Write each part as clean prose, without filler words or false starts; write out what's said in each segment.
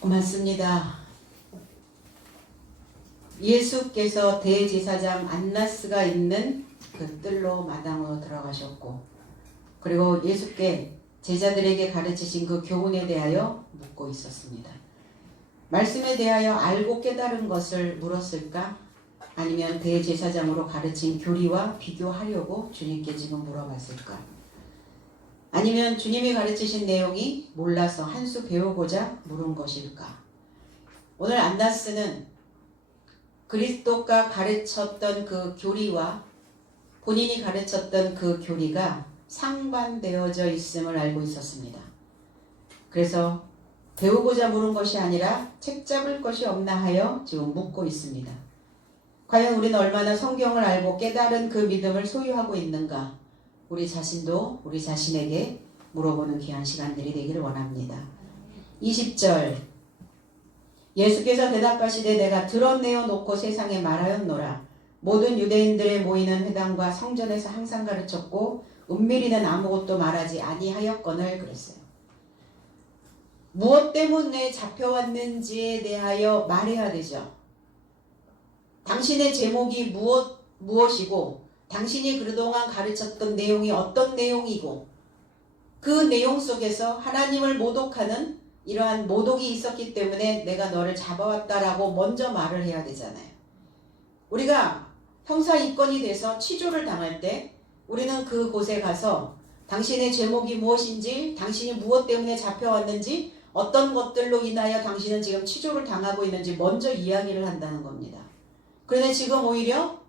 고맙습니다. 예수께서 대제사장 안나스가 있는 그 뜰로 마당으로 들어가셨고, 그리고 예수께 제자들에게 가르치신 그 교훈에 대하여 묻고 있었습니다. 말씀에 대하여 알고 깨달은 것을 물었을까? 아니면 대제사장으로 가르친 교리와 비교하려고 주님께 지금 물어봤을까? 아니면 주님이 가르치신 내용이 몰라서 한 수 배우고자 물은 것일까? 오늘 안나스는 그리스도가 가르쳤던 그 교리와 본인이 가르쳤던 그 교리가 상반되어져 있음을 알고 있었습니다. 그래서 배우고자 물은 것이 아니라 책 잡을 것이 없나 하여 지금 묻고 있습니다. 과연 우리는 얼마나 성경을 알고 깨달은 그 믿음을 소유하고 있는가? 우리 자신도 우리 자신에게 물어보는 귀한 시간들이 되기를 원합니다. 20절, 예수께서 대답하시되 내가 드러내어 놓고 세상에 말하였노라. 모든 유대인들의 모이는 회당과 성전에서 항상 가르쳤고 은밀히는 아무것도 말하지 아니하였거늘 그랬어요. 무엇 때문에 잡혀왔는지에 대하여 말해야 되죠. 당신의 제목이 무엇이고 당신이 그동안 가르쳤던 내용이 어떤 내용이고 그 내용 속에서 하나님을 모독하는 이러한 모독이 있었기 때문에 내가 너를 잡아왔다라고 먼저 말을 해야 되잖아요. 우리가 형사 입건이 돼서 취조를 당할 때 우리는 그곳에 가서 당신의 제목이 무엇인지, 당신이 무엇 때문에 잡혀왔는지, 어떤 것들로 인하여 당신은 지금 취조를 당하고 있는지 먼저 이야기를 한다는 겁니다. 그런데 지금 오히려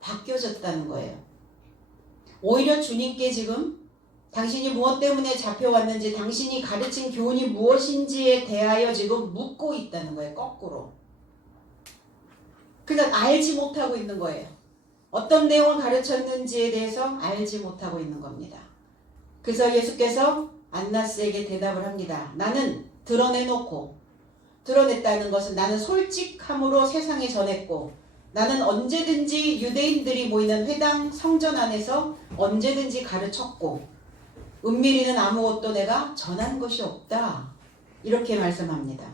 바뀌어졌다는 거예요. 오히려 주님께 지금 당신이 무엇 때문에 잡혀왔는지, 당신이 가르친 교훈이 무엇인지에 대하여 지금 묻고 있다는 거예요. 거꾸로. 그러니까 알지 못하고 있는 거예요. 어떤 내용을 가르쳤는지에 대해서 알지 못하고 있는 겁니다. 그래서 예수께서 안나스에게 대답을 합니다. 나는 드러냈다는 것은 나는 솔직함으로 세상에 전했고, 나는 언제든지 유대인들이 모이는 회당 성전 안에서 언제든지 가르쳤고, 은밀히는 아무것도 내가 전한 것이 없다. 이렇게 말씀합니다.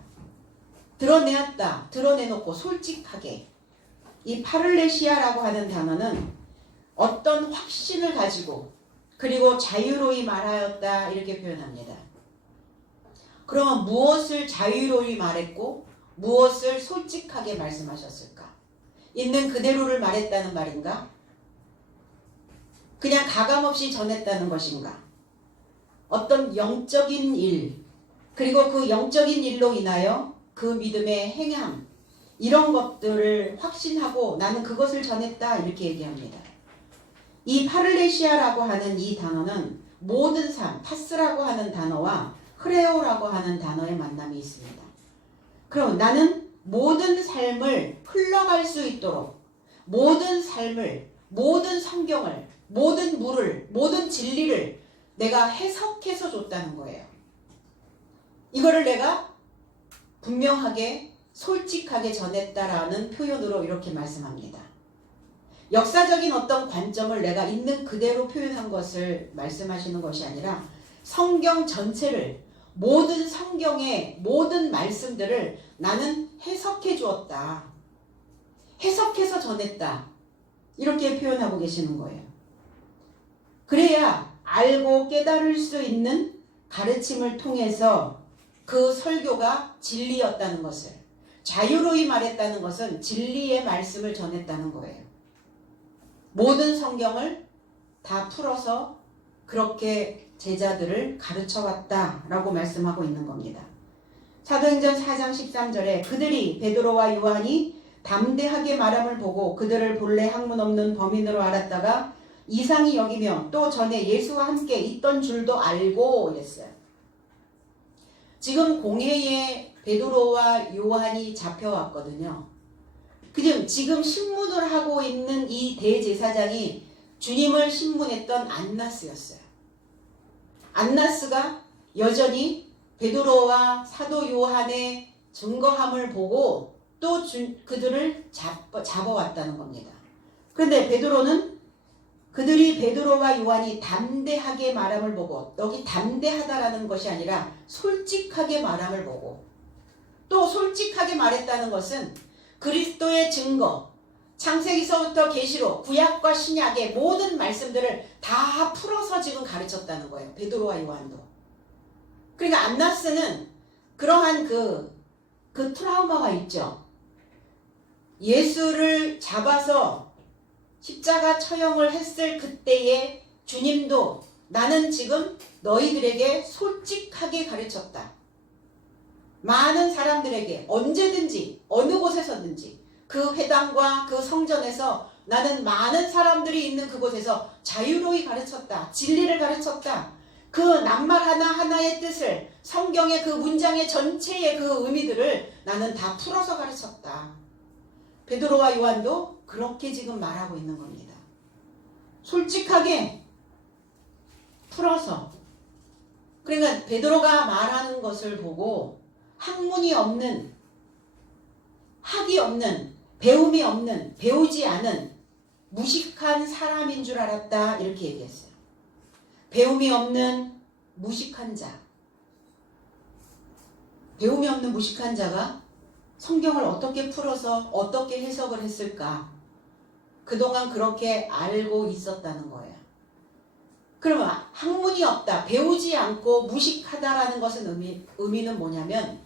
드러내놓고 솔직하게. 이 파를레시아라고 하는 단어는 어떤 확신을 가지고 그리고 자유로이 말하였다 이렇게 표현합니다. 그러면 무엇을 자유로이 말했고 무엇을 솔직하게 말씀하셨을까? 있는 그대로를 말했다는 말인가? 그냥 가감없이 전했다는 것인가? 어떤 영적인 일, 그리고 그 영적인 일로 인하여 그 믿음의 행함, 이런 것들을 확신하고 나는 그것을 전했다 이렇게 얘기합니다. 이 파를레시아라고 하는 이 단어는 모든 삶, 파스라고 하는 단어와 흐레오라고 하는 단어의 만남이 있습니다. 그럼 나는 모든 삶을 흘러갈 수 있도록 모든 삶을, 모든 성경을, 모든 물을, 모든 진리를 내가 해석해서 줬다는 거예요. 이거를 내가 분명하게 솔직하게 전했다라는 표현으로 이렇게 말씀합니다. 역사적인 어떤 관점을 내가 있는 그대로 표현한 것을 말씀하시는 것이 아니라 성경 전체를, 모든 성경의 모든 말씀들을 나는 해석해 주었다. 해석해서 전했다. 이렇게 표현하고 계시는 거예요. 그래야 알고 깨달을 수 있는 가르침을 통해서 그 설교가 진리였다는 것을, 자유로이 말했다는 것은 진리의 말씀을 전했다는 거예요. 모든 성경을 다 풀어서 그렇게 제자들을 가르쳐왔다라고 말씀하고 있는 겁니다. 사도행전 4장 13절에 그들이 베드로와 요한이 담대하게 말함을 보고 그들을 본래 학문 없는 범인으로 알았다가 이상히 여기며 또 전에 예수와 함께 있던 줄도 알고 이랬어요. 지금 공회에 베드로와 요한이 잡혀왔거든요. 지금 신문을 하고 있는 이 대제사장이 주님을 신문했던 안나스였어요. 안나스가 여전히 베드로와 사도 요한의 증거함을 보고 또 그들을 잡아왔다는 겁니다. 그런데 그들이 베드로와 요한이 담대하게 말함을 보고, 여기 담대하다라는 것이 아니라 솔직하게 말함을 보고, 또 솔직하게 말했다는 것은 그리스도의 증거, 창세기서부터 계시록, 구약과 신약의 모든 말씀들을 다 풀어서 지금 가르쳤다는 거예요. 베드로와 요한도. 그러니까 안나스는 그러한 그 트라우마가 있죠. 예수를 잡아서 십자가 처형을 했을 그때에 주님도 나는 지금 너희들에게 솔직하게 가르쳤다. 많은 사람들에게 언제든지 어느 곳에서든지 그 회당과 그 성전에서 나는 많은 사람들이 있는 그곳에서 자유로이 가르쳤다. 진리를 가르쳤다. 그 낱말 하나하나의 뜻을, 성경의 그 문장의 전체의 그 의미들을 나는 다 풀어서 가르쳤다. 베드로와 요한도 그렇게 지금 말하고 있는 겁니다. 솔직하게 풀어서. 그러니까 베드로가 말하는 것을 보고 학문이 없는, 학이 없는, 배움이 없는, 배우지 않은 무식한 사람인 줄 알았다. 이렇게 얘기했어요. 배움이 없는 무식한 자. 배움이 없는 무식한 자가 성경을 어떻게 풀어서 어떻게 해석을 했을까? 그동안 그렇게 알고 있었다는 거예요. 그러면 학문이 없다, 배우지 않고 무식하다라는 것은 의미는 뭐냐면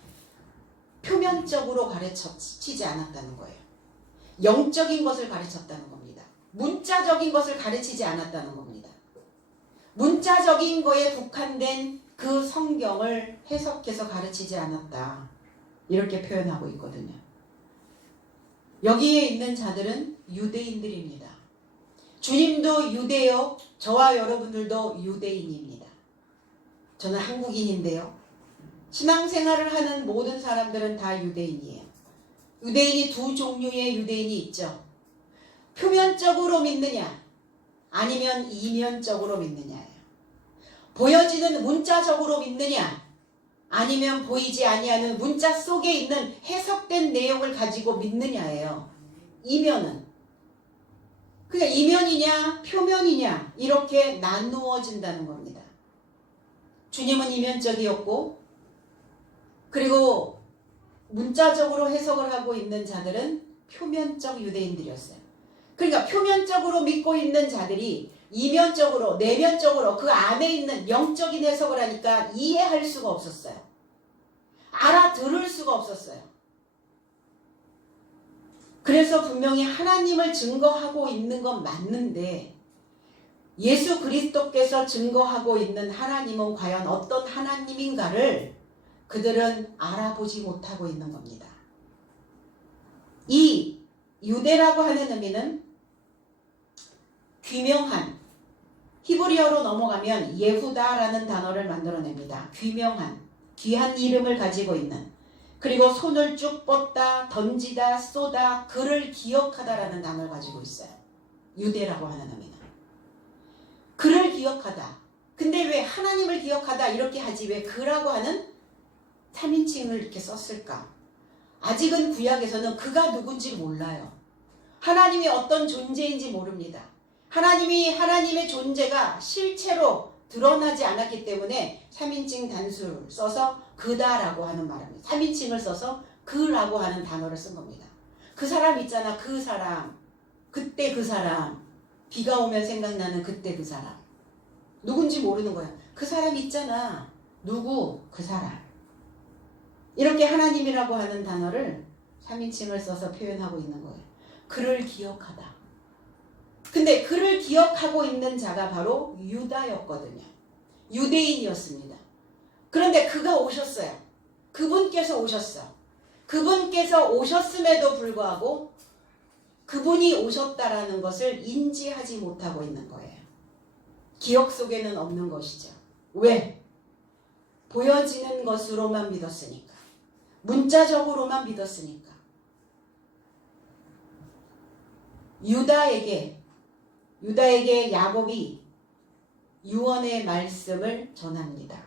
표면적으로 가르치지 않았다는 거예요. 영적인 것을 가르쳤다는 겁니다. 문자적인 것을 가르치지 않았다는 겁니다. 문자적인 거에 국한된 그 성경을 해석해서 가르치지 않았다. 이렇게 표현하고 있거든요. 여기에 있는 자들은 유대인들입니다. 주님도 유대요, 저와 여러분들도 유대인입니다. 저는 한국인인데요. 신앙생활을 하는 모든 사람들은 다 유대인이에요. 유대인이 두 종류의 유대인이 있죠. 표면적으로 믿느냐, 아니면 이면적으로 믿느냐예요. 보여지는 문자적으로 믿느냐, 아니면 보이지 아니하는 문자 속에 있는 해석된 내용을 가지고 믿느냐예요. 이면은. 그러니까 이면이냐 표면이냐 이렇게 나누어진다는 겁니다. 주님은 이면적이었고, 그리고 문자적으로 해석을 하고 있는 자들은 표면적 유대인들이었어요. 그러니까 표면적으로 믿고 있는 자들이 이면적으로, 내면적으로 그 안에 있는 영적인 해석을 하니까 이해할 수가 없었어요. 알아들을 수가 없었어요. 그래서 분명히 하나님을 증거하고 있는 건 맞는데 예수 그리스도께서 증거하고 있는 하나님은 과연 어떤 하나님인가를 그들은 알아보지 못하고 있는 겁니다. 이 유대라고 하는 의미는 귀명한, 히브리어로 넘어가면 예후다라는 단어를 만들어냅니다. 귀명한, 귀한 이름을 가지고 있는, 그리고 손을 쭉 뻗다, 던지다, 쏘다, 그를 기억하다라는 단어를 가지고 있어요. 유대라고 하는 의미는. 그를 기억하다. 근데 왜 하나님을 기억하다 이렇게 하지 왜 그라고 하는 3인칭을 이렇게 썼을까? 아직은 구약에서는 그가 누군지 몰라요. 하나님이 어떤 존재인지 모릅니다. 하나님의 존재가 실체로 드러나지 않았기 때문에 3인칭 단수를 써서 그다라고 하는 말입니다. 3인칭을 써서 그라고 하는 단어를 쓴 겁니다. 그 사람 있잖아. 그 사람. 그때 그 사람. 비가 오면 생각나는 그때 그 사람. 누군지 모르는 거야. 그 사람 있잖아. 누구? 그 사람. 이렇게 하나님이라고 하는 단어를 3인칭을 써서 표현하고 있는 거예요. 그를 기억하다. 근데 그를 기억하고 있는 자가 바로 유다였거든요. 유대인이었습니다. 그런데 그가 오셨어요. 그분께서 오셨어. 그분께서 오셨음에도 불구하고 그분이 오셨다라는 것을 인지하지 못하고 있는 거예요. 기억 속에는 없는 것이죠. 왜? 보여지는 것으로만 믿었으니까. 문자적으로만 믿었으니까. 유다에게 야곱이 유언의 말씀을 전합니다.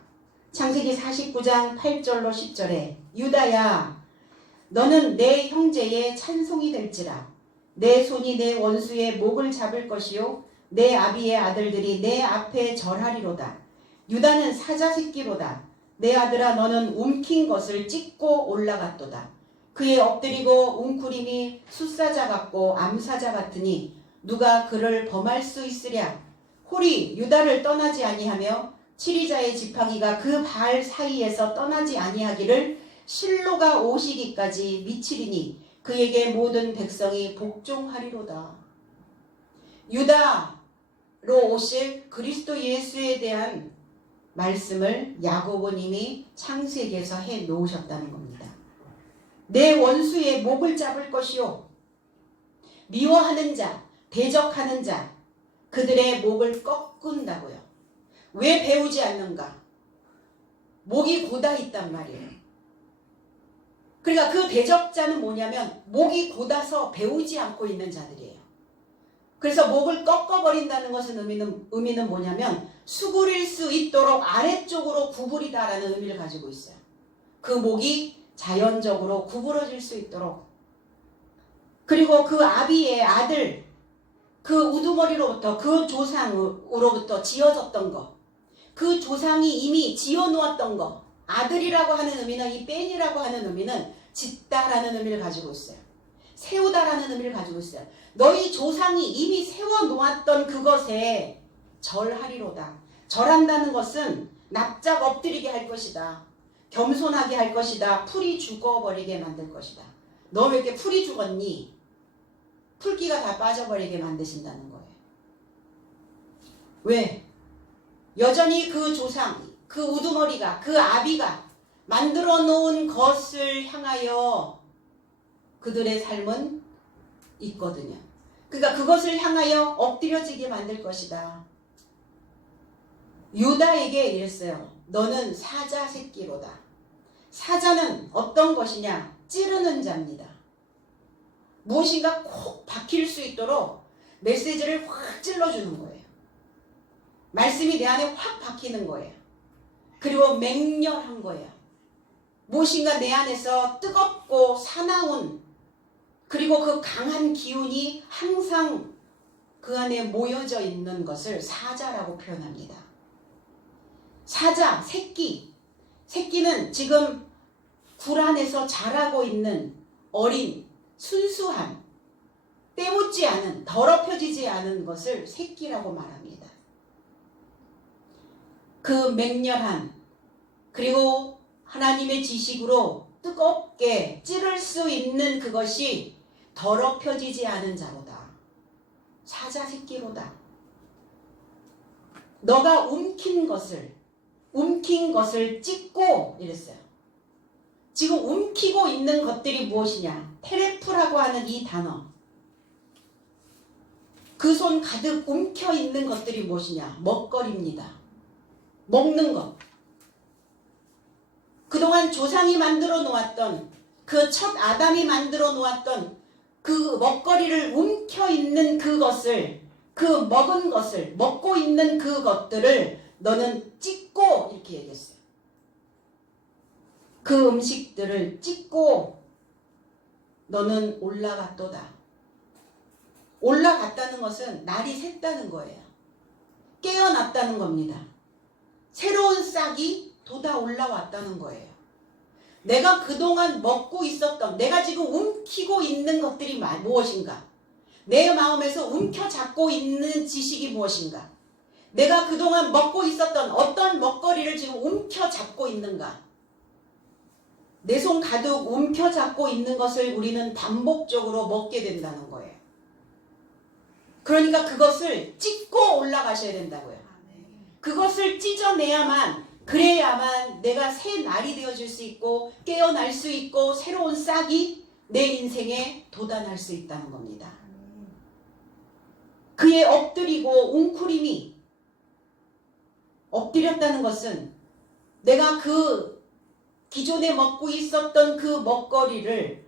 창세기 49장 8절로 10절에 유다야 너는 내 형제의 찬송이 될지라 내 손이 내 원수의 목을 잡을 것이요 내 아비의 아들들이 내 앞에 절하리로다. 유다는 사자 새끼로다. 내 아들아 너는 움킨 것을 찢고 올라갔도다. 그의 엎드리고 웅크림이 숫사자 같고 암사자 같으니 누가 그를 범할 수 있으랴. 홀이 유다를 떠나지 아니하며 치리자의 지팡이가 그 발 사이에서 떠나지 아니하기를 실로가 오시기까지 미치리니 그에게 모든 백성이 복종하리로다. 유다로 오실 그리스도 예수에 대한 말씀을 야고보님이 창세기에서 해 놓으셨다는 겁니다. 내 원수의 목을 잡을 것이요 미워하는 자, 대적하는 자 그들의 목을 꺾은다고요. 왜 배우지 않는가? 목이 고다 있단 말이에요. 그러니까 그 대적자는 뭐냐면 목이 고다서 배우지 않고 있는 자들이에요. 그래서 목을 꺾어버린다는 것은 의미는 뭐냐면 수그릴 수 있도록 아래쪽으로 구부리다라는 의미를 가지고 있어요. 그 목이 자연적으로 구부러질 수 있도록. 그리고 그 아비의 아들, 그 우두머리로부터 그 조상으로부터 지어졌던 것, 그 조상이 이미 지어놓았던 것, 아들이라고 하는 의미는 이 뺀이라고 하는 의미는 짓다라는 의미를 가지고 있어요. 세우다라는 의미를 가지고 있어요. 너희 조상이 이미 세워놓았던 그것에 절하리로다. 절한다는 것은 납작 엎드리게 할 것이다. 겸손하게 할 것이다. 풀이 죽어버리게 만들 것이다. 너 왜 이렇게 풀이 죽었니? 풀기가 다 빠져버리게 만드신다는 거예요. 왜? 여전히 그 조상, 그 우두머리가, 그 아비가 만들어 놓은 것을 향하여 그들의 삶은 있거든요. 그러니까 그것을 향하여 엎드려지게 만들 것이다. 유다에게 이랬어요. 너는 사자 새끼로다. 사자는 어떤 것이냐? 찌르는 자입니다. 무엇인가 콕 박힐 수 있도록 메시지를 확 찔러주는 거예요. 말씀이 내 안에 확 박히는 거예요. 그리고 맹렬한 거예요. 무엇인가 내 안에서 뜨겁고 사나운 그리고 그 강한 기운이 항상 그 안에 모여져 있는 것을 사자라고 표현합니다. 사자, 새끼. 새끼는 지금 굴 안에서 자라고 있는 어린, 순수한, 때묻지 않은, 더럽혀지지 않은 것을 새끼라고 말합니다. 그 맹렬한, 그리고 하나님의 지식으로 뜨겁게 찌를 수 있는 그것이 더럽혀지지 않은 자로다. 사자 새끼로다. 너가 움킨 것을 찢고 이랬어요. 지금 움키고 있는 것들이 무엇이냐? 테레프라고 하는 이 단어. 그 손 가득 움켜 있는 것들이 무엇이냐? 먹거리입니다. 먹는 것. 그동안 조상이 만들어 놓았던 그 첫 아담이 만들어 놓았던 그 먹거리를 움켜 있는 그것을, 그 먹은 것을, 먹고 있는 그것들을 너는 찢고, 이렇게 얘기했어요. 그 음식들을 찢고 너는 올라갔도다. 올라갔다는 것은 날이 샜다는 거예요. 깨어났다는 겁니다. 새로운 싹이 돋아 올라왔다는 거예요. 내가 그동안 먹고 있었던, 내가 지금 움키고 있는 것들이 무엇인가? 내 마음에서 움켜잡고 있는 지식이 무엇인가? 내가 그동안 먹고 있었던 어떤 먹거리를 지금 움켜잡고 있는가? 내 손 가득 움켜잡고 있는 것을 우리는 반복적으로 먹게 된다는 거예요. 그러니까 그것을 찢고 올라가셔야 된다고요. 그것을 찢어내야만, 그래야만 내가 새 날이 되어줄 수 있고 깨어날 수 있고 새로운 싹이 내 인생에 돋아날 수 있다는 겁니다. 그의 엎드리고 웅크림이, 엎드렸다는 것은 내가 그 기존에 먹고 있었던 그 먹거리를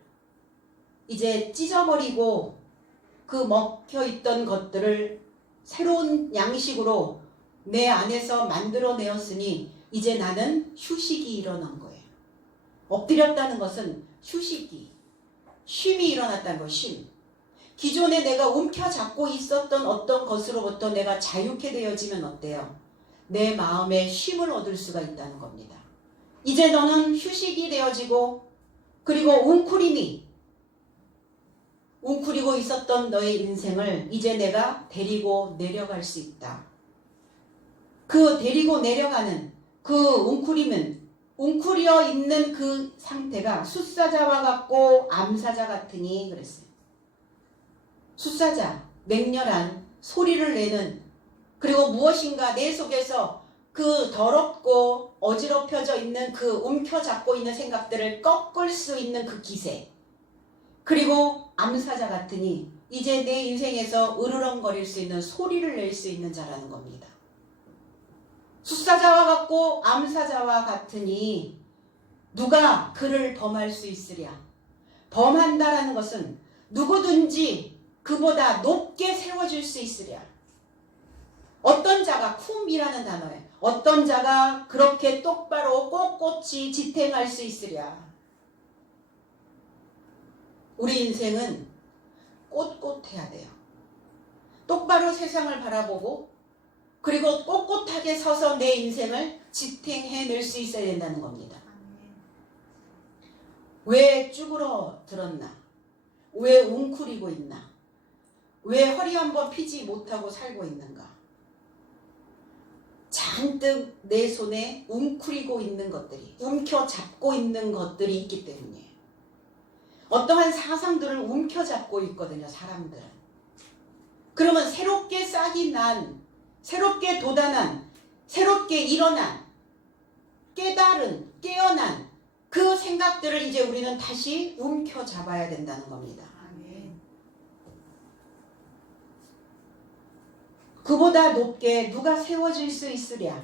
이제 찢어버리고 그 먹혀있던 것들을 새로운 양식으로 내 안에서 만들어내었으니 이제 나는 휴식이 일어난 거예요. 엎드렸다는 것은 휴식이, 쉼이 일어났다는 거예요. 쉼. 기존에 내가 움켜잡고 있었던 어떤 것으로부터 내가 자유케 되어지면 어때요? 내 마음에 쉼을 얻을 수가 있다는 겁니다. 이제 너는 휴식이 되어지고 그리고 웅크리고 있었던 너의 인생을 이제 내가 데리고 내려갈 수 있다. 그 데리고 내려가는 그 웅크려 있는 그 상태가 숫사자와 같고 암사자 같으니 그랬어요. 숫사자, 맹렬한 소리를 내는, 그리고 무엇인가 내 속에서 그 더럽고 어지럽혀져 있는 그 움켜잡고 있는 생각들을 꺾을 수 있는 그 기세. 그리고 암사자 같으니 이제 내 인생에서 으르렁거릴 수 있는 소리를 낼 수 있는 자라는 겁니다. 숫사자와 같고 암사자와 같으니 누가 그를 범할 수 있으랴. 범한다라는 것은 누구든지 그보다 높게 세워줄 수 있으랴. 어떤 자가 쿰이라는 단어에 어떤 자가 그렇게 똑바로 꼿꼿이 지탱할 수 있으랴. 우리 인생은 꼿꼿해야 돼요. 똑바로 세상을 바라보고 그리고 꼿꼿하게 서서 내 인생을 지탱해낼 수 있어야 된다는 겁니다. 왜 쭈그러들었나? 왜 웅크리고 있나? 왜 허리 한번 피지 못하고 살고 있는가? 잔뜩 내 손에 웅크리고 있는 것들이, 움켜잡고 있는 것들이 있기 때문이에요. 어떠한 사상들을 움켜잡고 있거든요, 사람들은. 그러면 새롭게 싹이 난, 새롭게 돋아난, 새롭게 일어난, 깨어난 그 생각들을 이제 우리는 다시 움켜잡아야 된다는 겁니다. 그보다 높게 누가 세워질 수 있으랴.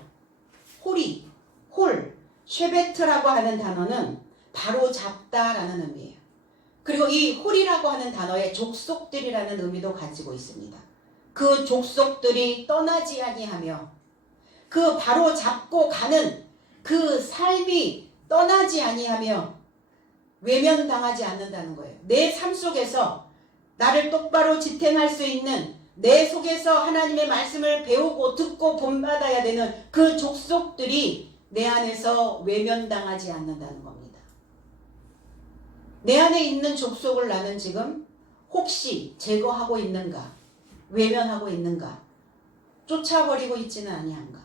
쉐베트라고 하는 단어는 바로 잡다라는 의미예요. 그리고 이 홀이라고 하는 단어에 족속들이라는 의미도 가지고 있습니다. 그 족속들이 떠나지 아니하며 그 바로 잡고 가는 그 삶이 떠나지 아니하며 외면당하지 않는다는 거예요. 내 삶 속에서 나를 똑바로 지탱할 수 있는, 내 속에서 하나님의 말씀을 배우고 듣고 본받아야 되는 그 족속들이 내 안에서 외면당하지 않는다는 겁니다. 내 안에 있는 족속을 나는 지금 혹시 제거하고 있는가? 외면하고 있는가? 쫓아버리고 있지는 아니한가?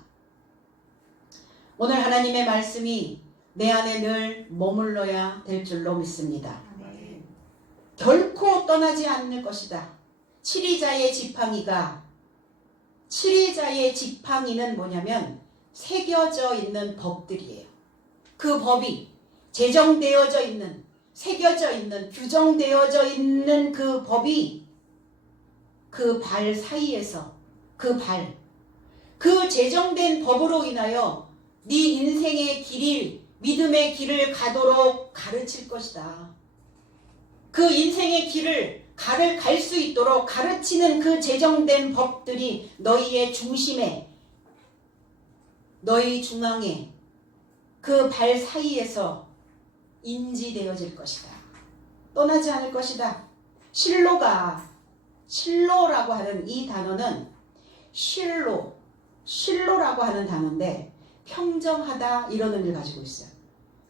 오늘 하나님의 말씀이 내 안에 늘 머물러야 될 줄로 믿습니다. 결코 떠나지 않을 것이다. 7위자의 지팡이는 뭐냐면 새겨져 있는 법들이에요. 그 법이 제정되어져 있는, 새겨져 있는, 규정되어져 있는 그 법이 그 발 사이에서 그 제정된 법으로 인하여 네 인생의 길이, 믿음의 길을 가도록 가르칠 것이다. 그 인생의 길을 갈 수 있도록 가르치는 그 제정된 법들이 너희의 중심에, 너희 중앙에, 그 발 사이에서 인지되어질 것이다. 떠나지 않을 것이다. 실로라고 하는 이 단어는 실로라고 하는 단어인데 평정하다 이런 의미를 가지고 있어요.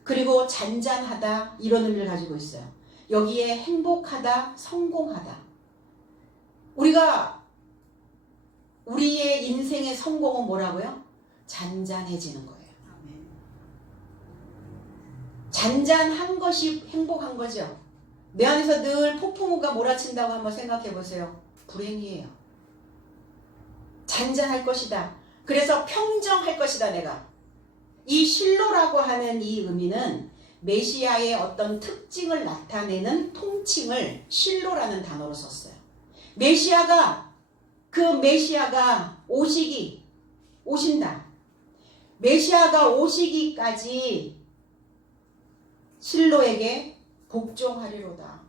그리고 잔잔하다 이런 의미를 가지고 있어요. 여기에 행복하다, 성공하다. 우리의 인생의 성공은 뭐라고요? 잔잔해지는 거예요. 잔잔한 것이 행복한 거죠. 내 안에서 늘 폭풍우가 몰아친다고 한번 생각해 보세요. 불행이에요. 잔잔할 것이다. 그래서 평정할 것이다, 내가. 이 실로라고 하는 이 의미는 메시아의 어떤 특징을 나타내는 통칭을 실로라는 단어로 썼어요. 메시아가 오신다. 메시아가 오시기까지 실로에게 복종하리로다.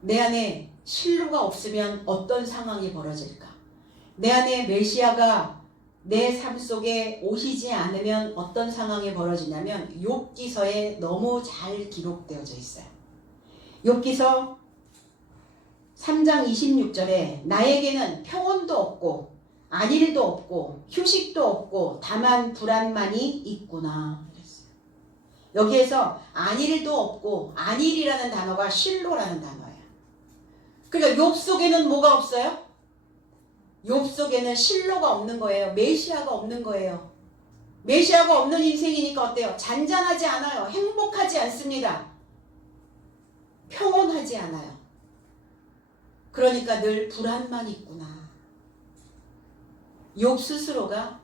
내 안에 실로가 없으면 어떤 상황이 벌어질까? 내 안에 메시아가 내 삶 속에 오시지 않으면 어떤 상황이 벌어지냐면 욥기서에 너무 잘 기록되어져 있어요. 욥기서 3장 26절에 나에게는 평온도 없고 안일도 없고 휴식도 없고 다만 불안만이 있구나. 그랬어요. 여기에서 안일도 없고 안일이라는 단어가 쉴로라는 단어예요. 그러니까 욥 속에는 뭐가 없어요? 욥 속에는 쉴로가 없는 거예요. 메시아가 없는 거예요. 메시아가 없는 인생이니까 어때요? 잔잔하지 않아요. 행복하지 않습니다. 평온하지 않아요. 그러니까 늘 불안만 있구나. 욥 스스로가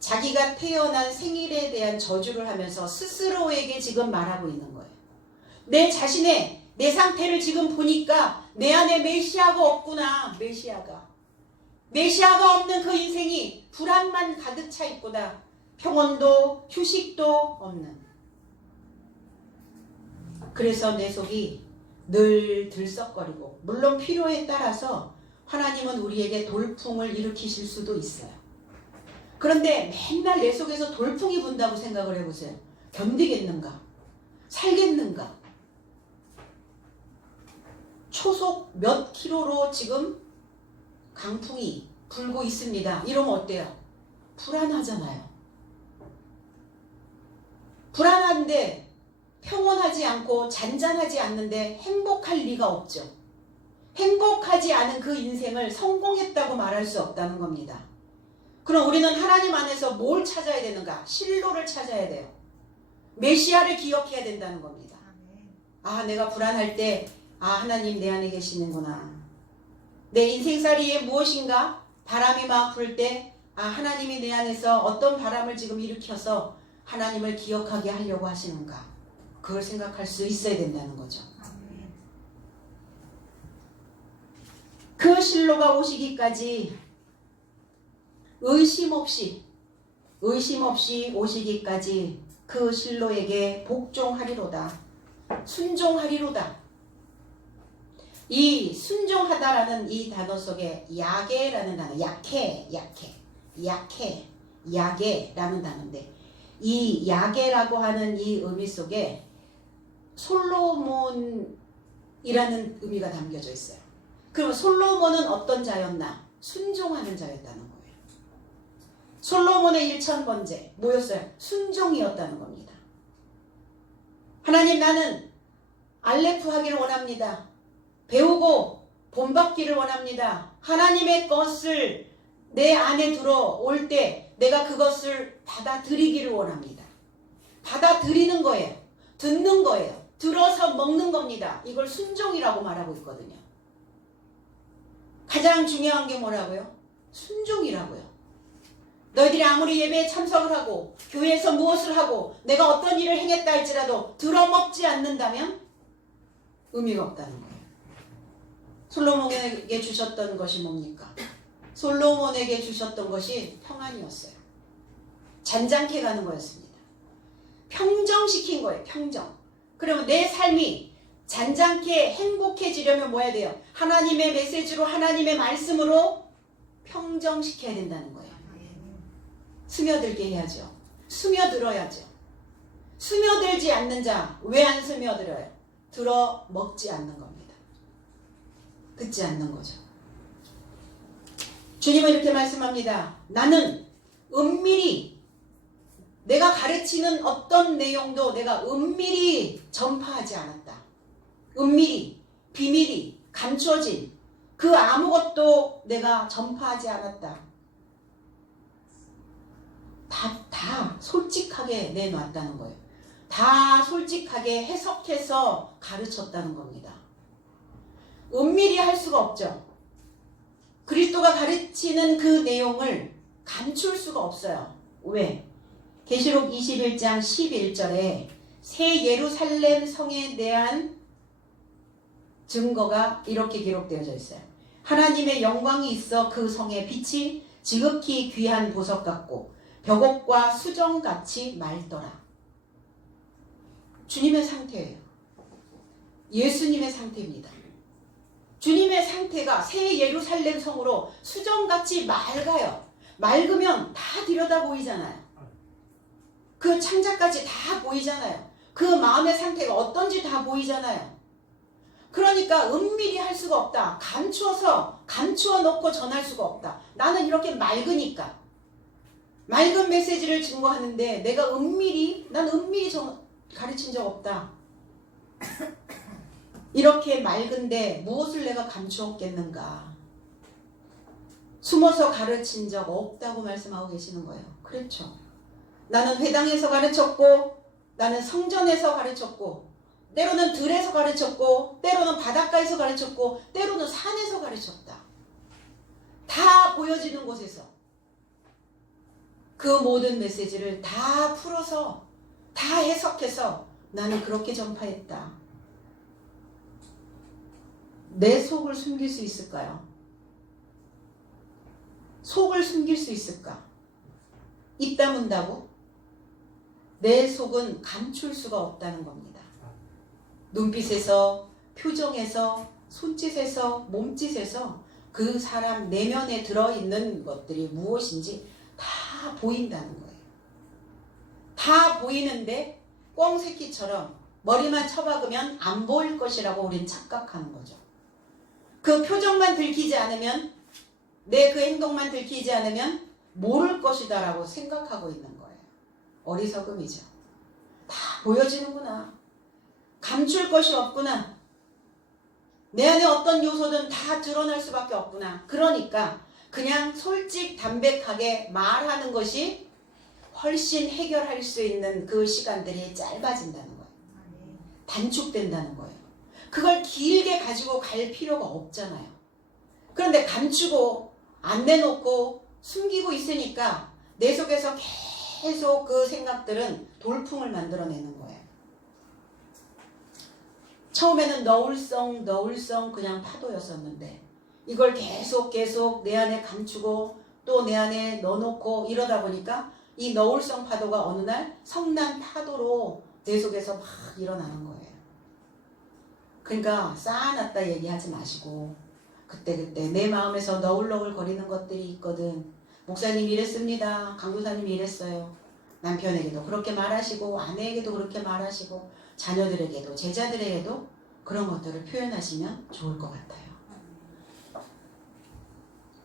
자기가 태어난 생일에 대한 저주를 하면서 스스로에게 지금 말하고 있는 거예요. 내 자신의 내 상태를 지금 보니까 내 안에 메시아가 없구나. 메시아가 없는 그 인생이 불안만 가득 차 있구나. 평온도 휴식도 없는. 그래서 내 속이 늘 들썩거리고, 물론 필요에 따라서 하나님은 우리에게 돌풍을 일으키실 수도 있어요. 그런데 맨날 내 속에서 돌풍이 분다고 생각을 해보세요. 견디겠는가? 살겠는가? 초속 몇 킬로로 지금 강풍이 불고 있습니다. 이러면 어때요? 불안하잖아요. 불안한데 평온하지 않고 잔잔하지 않는데 행복할 리가 없죠. 행복하지 않은 그 인생을 성공했다고 말할 수 없다는 겁니다. 그럼 우리는 하나님 안에서 뭘 찾아야 되는가? 실로를 찾아야 돼요. 메시아를 기억해야 된다는 겁니다. 아, 내가 불안할 때 하나님 내 안에 계시는구나. 내 인생살이에 무엇인가? 바람이 막 불 때 하나님이 내 안에서 어떤 바람을 지금 일으켜서 하나님을 기억하게 하려고 하시는가? 그걸 생각할 수 있어야 된다는 거죠. 그 실로가 오시기까지 의심 없이 오시기까지 그 실로에게 복종하리로다. 순종하리로다. 이 순종하다라는 이 단어 속에 야게라는 단어, 야게라는 단어인데, 이 야게라고 하는 이 의미 속에 솔로몬이라는 의미가 담겨져 있어요. 그러면 솔로몬은 어떤 자였나? 순종하는 자였다는 거예요. 솔로몬의 1000번째 뭐였어요? 순종이었다는 겁니다. 하나님, 나는 알레프 하기를 원합니다. 배우고 본받기를 원합니다. 하나님의 것을 내 안에 들어올 때 내가 그것을 받아들이기를 원합니다. 받아들이는 거예요. 듣는 거예요. 들어서 먹는 겁니다. 이걸 순종이라고 말하고 있거든요. 가장 중요한 게 뭐라고요? 순종이라고요. 너희들이 아무리 예배에 참석을 하고 교회에서 무엇을 하고 내가 어떤 일을 행했다 할지라도 들어먹지 않는다면 의미가 없다는 거예요. 솔로몬에게 주셨던 것이 뭡니까? 솔로몬에게 주셨던 것이 평안이었어요. 잔잔케 가는 거였습니다. 평정시킨 거예요. 평정. 그러면 내 삶이 잔잔케 행복해지려면 뭐 해야 돼요? 하나님의 메시지로, 하나님의 말씀으로 평정시켜야 된다는 거예요. 스며들게 해야죠. 스며들어야죠. 스며들지 않는 자, 왜 안 스며들어요? 들어 먹지 않는 겁니다. 듣지 않는 거죠. 주님은 이렇게 말씀합니다. 나는 은밀히 내가 가르치는 어떤 내용도 내가 은밀히 전파하지 않았다. 은밀히, 비밀이 감춰진 그 아무것도 내가 전파하지 않았다. 다 솔직하게 내놨다는 거예요. 다 솔직하게 해석해서 가르쳤다는 겁니다. 은밀히 할 수가 없죠. 그리스도가 가르치는 그 내용을 감출 수가 없어요. 왜? 계시록 21장 11절에 새 예루살렘 성에 대한 증거가 이렇게 기록되어져 있어요. 하나님의 영광이 있어 그 성의 빛이 지극히 귀한 보석 같고 벽옥과 수정같이 맑더라. 주님의 상태예요. 예수님의 상태입니다. 주님의 상태가 새 예루살렘 성으로 수정같이 맑아요. 맑으면 다 들여다 보이잖아요. 그 창자까지 다 보이잖아요. 그 마음의 상태가 어떤지 다 보이잖아요. 그러니까 은밀히 할 수가 없다. 감추어 놓고 전할 수가 없다. 나는 이렇게 맑으니까. 맑은 메시지를 증거하는데 내가 난 은밀히 가르친 적 없다. 이렇게 맑은데 무엇을 내가 감추었겠는가. 숨어서 가르친 적 없다고 말씀하고 계시는 거예요. 그렇죠. 나는 회당에서 가르쳤고, 나는 성전에서 가르쳤고, 때로는 들에서 가르쳤고, 때로는 바닷가에서 가르쳤고, 때로는 산에서 가르쳤다. 다 보여지는 곳에서 그 모든 메시지를 다 풀어서, 다 해석해서 나는 그렇게 전파했다. 내 속을 숨길 수 있을까요? 속을 숨길 수 있을까? 입 다문다고? 내 속은 감출 수가 없다는 겁니다. 눈빛에서, 표정에서, 손짓에서, 몸짓에서 그 사람 내면에 들어있는 것들이 무엇인지 다 보인다는 거예요. 다 보이는데 꿩새끼처럼 머리만 쳐박으면 안 보일 것이라고 우리는 착각하는 거죠. 그 표정만 들키지 않으면, 내 그 행동만 들키지 않으면 모를 것이다 라고 생각하고 있는 거예요. 어리석음이죠. 다 보여지는구나. 감출 것이 없구나. 내 안에 어떤 요소든 다 드러날 수밖에 없구나. 그러니까 그냥 담백하게 말하는 것이 훨씬 해결할 수 있는 그 시간들이 짧아진다는 거예요. 단축된다는 거예요. 그걸 길게 가지고 갈 필요가 없잖아요. 그런데 감추고 안 내놓고 숨기고 있으니까 내 속에서 계속 그 생각들은 돌풍을 만들어내는 거예요. 처음에는 너울성 그냥 파도였었는데 이걸 계속 내 안에 감추고 또 내 안에 넣어놓고 이러다 보니까 이 너울성 파도가 어느 날 성난 파도로 내 속에서 막 일어나는 거예요. 그러니까 쌓아놨다 얘기하지 마시고 그때그때 내 마음에서 너울너울 거리는 것들이 있거든. 목사님 이랬습니다. 강도사님 이랬어요. 남편에게도 그렇게 말하시고 아내에게도 그렇게 말하시고 자녀들에게도 제자들에게도 그런 것들을 표현하시면 좋을 것 같아요.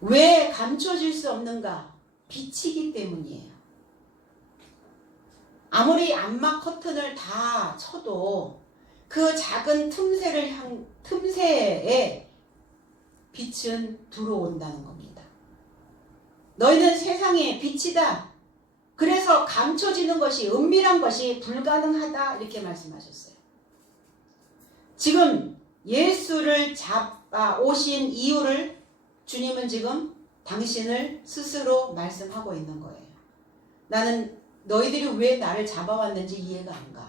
왜 감춰질 수 없는가? 빛이기 때문이에요. 아무리 암막 커튼을 다 쳐도 그 작은 틈새에 빛은 들어온다는 겁니다. 너희는 세상의 빛이다. 그래서 감춰지는 것이, 은밀한 것이 불가능하다. 이렇게 말씀하셨어요. 지금 예수를 잡아 오신 이유를 주님은 지금 당신을 스스로 말씀하고 있는 거예요. 나는 너희들이 왜 나를 잡아왔는지 이해가 안 가.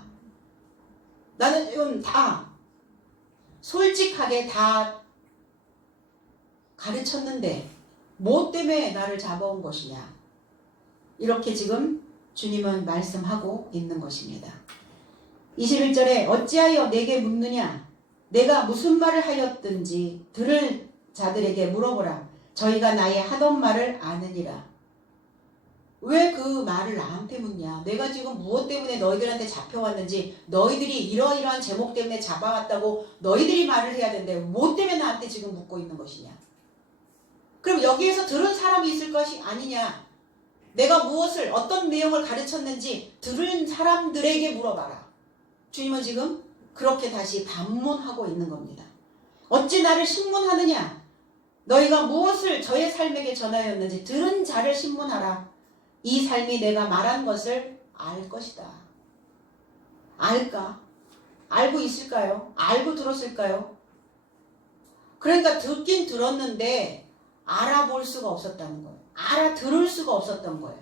나는 지금 다 솔직하게 다 가르쳤는데 뭐 때문에 나를 잡아온 것이냐. 이렇게 지금 주님은 말씀하고 있는 것입니다. 21절에 어찌하여 내게 묻느냐. 내가 무슨 말을 하였든지 들을 자들에게 물어보라. 저희가 나의 하던 말을 아느니라. 왜 그 말을 나한테 묻냐. 내가 지금 무엇 때문에 너희들한테 잡혀왔는지, 너희들이 이러이러한 제목 때문에 잡아왔다고 너희들이 말을 해야 되는데 뭐 때문에 나한테 지금 묻고 있는 것이냐. 그럼 여기에서 들은 사람이 있을 것이 아니냐. 내가 무엇을, 어떤 내용을 가르쳤는지 들은 사람들에게 물어봐라. 주님은 지금 그렇게 다시 반문하고 있는 겁니다. 어찌 나를 신문하느냐. 너희가 무엇을 저의 삶에게 전하였는지 들은 자를 신문하라. 이 삶이 내가 말한 것을 알 것이다. 알까? 알고 있을까요? 알고 들었을까요? 그러니까 듣긴 들었는데 알아볼 수가 없었다는 거예요. 알아들을 수가 없었던 거예요.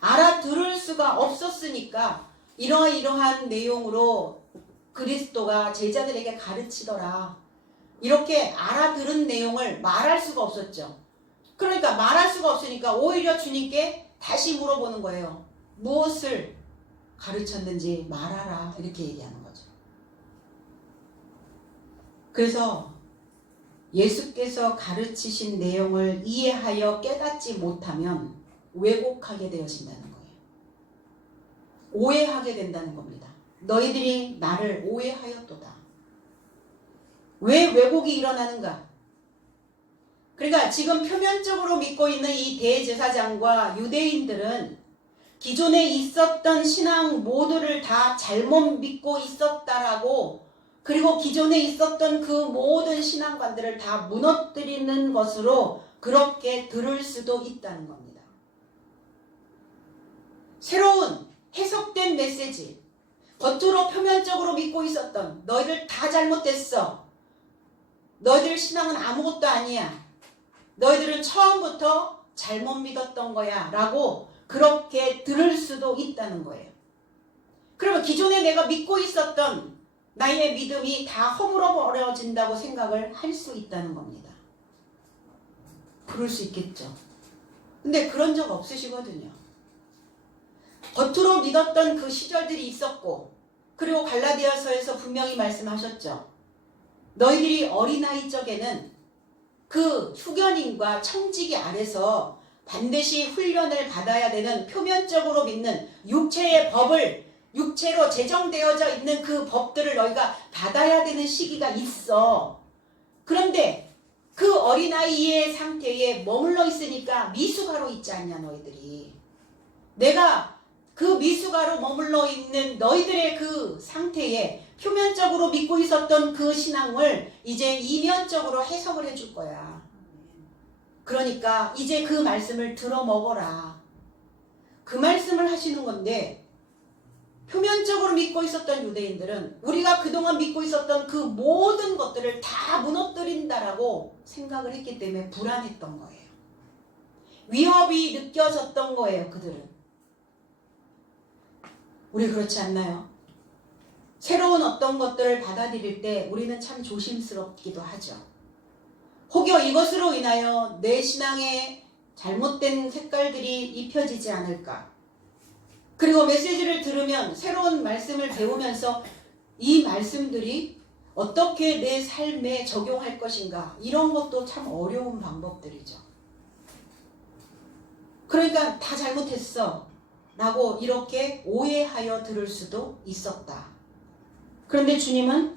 알아들을 수가 없었으니까 이러한 내용으로 그리스도가 제자들에게 가르치더라. 이렇게 알아들은 내용을 말할 수가 없었죠. 그러니까 말할 수가 없으니까 오히려 주님께 다시 물어보는 거예요. 무엇을 가르쳤는지 말하라. 이렇게 얘기하는 거죠. 그래서 예수께서 가르치신 내용을 이해하여 깨닫지 못하면 왜곡하게 되어진다는 거예요. 오해하게 된다는 겁니다. 너희들이 나를 오해하였도다. 왜 왜곡이 일어나는가? 그러니까 지금 표면적으로 믿고 있는 이 대제사장과 유대인들은 기존에 있었던 신앙 모두를 다 잘못 믿고 있었다라고, 그리고 기존에 있었던 그 모든 신앙관들을 다 무너뜨리는 것으로 그렇게 들을 수도 있다는 겁니다. 새로운 해석된 메시지, 겉으로 표면적으로 믿고 있었던 너희들 다 잘못됐어, 너희들 신앙은 아무것도 아니야, 너희들은 처음부터 잘못 믿었던 거야 라고 그렇게 들을 수도 있다는 거예요. 그러면 기존에 내가 믿고 있었던 나의 믿음이 다 허물어버려진다고 생각을 할 수 있다는 겁니다. 그럴 수 있겠죠. 근데 그런 적 없으시거든요. 겉으로 믿었던 그 시절들이 있었고, 그리고 갈라디아서에서 분명히 말씀하셨죠. 너희들이 어린아이 적에는 그 후견인과 청지기 아래서 반드시 훈련을 받아야 되는, 표면적으로 믿는 육체의 법을, 육체로 제정되어져 있는 그 법들을 너희가 받아야 되는 시기가 있어. 그런데 그 어린아이의 상태에 머물러 있으니까 미숙아로 있지 않냐 너희들이. 내가 그 미숙아로 머물러 있는 너희들의 그 상태에 표면적으로 믿고 있었던 그 신앙을 이제 이면적으로 해석을 해줄 거야. 그러니까 이제 그 말씀을 들어먹어라. 그 말씀을 하시는 건데, 표면적으로 믿고 있었던 유대인들은 우리가 그동안 믿고 있었던 그 모든 것들을 다 무너뜨린다라고 생각을 했기 때문에 불안했던 거예요. 위협이 느껴졌던 거예요, 그들은. 우리 그렇지 않나요? 새로운 어떤 것들을 받아들일 때 우리는 참 조심스럽기도 하죠. 혹여 이것으로 인하여 내 신앙에 잘못된 색깔들이 입혀지지 않을까. 그리고 메시지를 들으면, 새로운 말씀을 배우면서 이 말씀들이 어떻게 내 삶에 적용할 것인가, 이런 것도 참 어려운 방법들이죠. 그러니까 다 잘못했어 라고 이렇게 오해하여 들을 수도 있었다. 그런데 주님은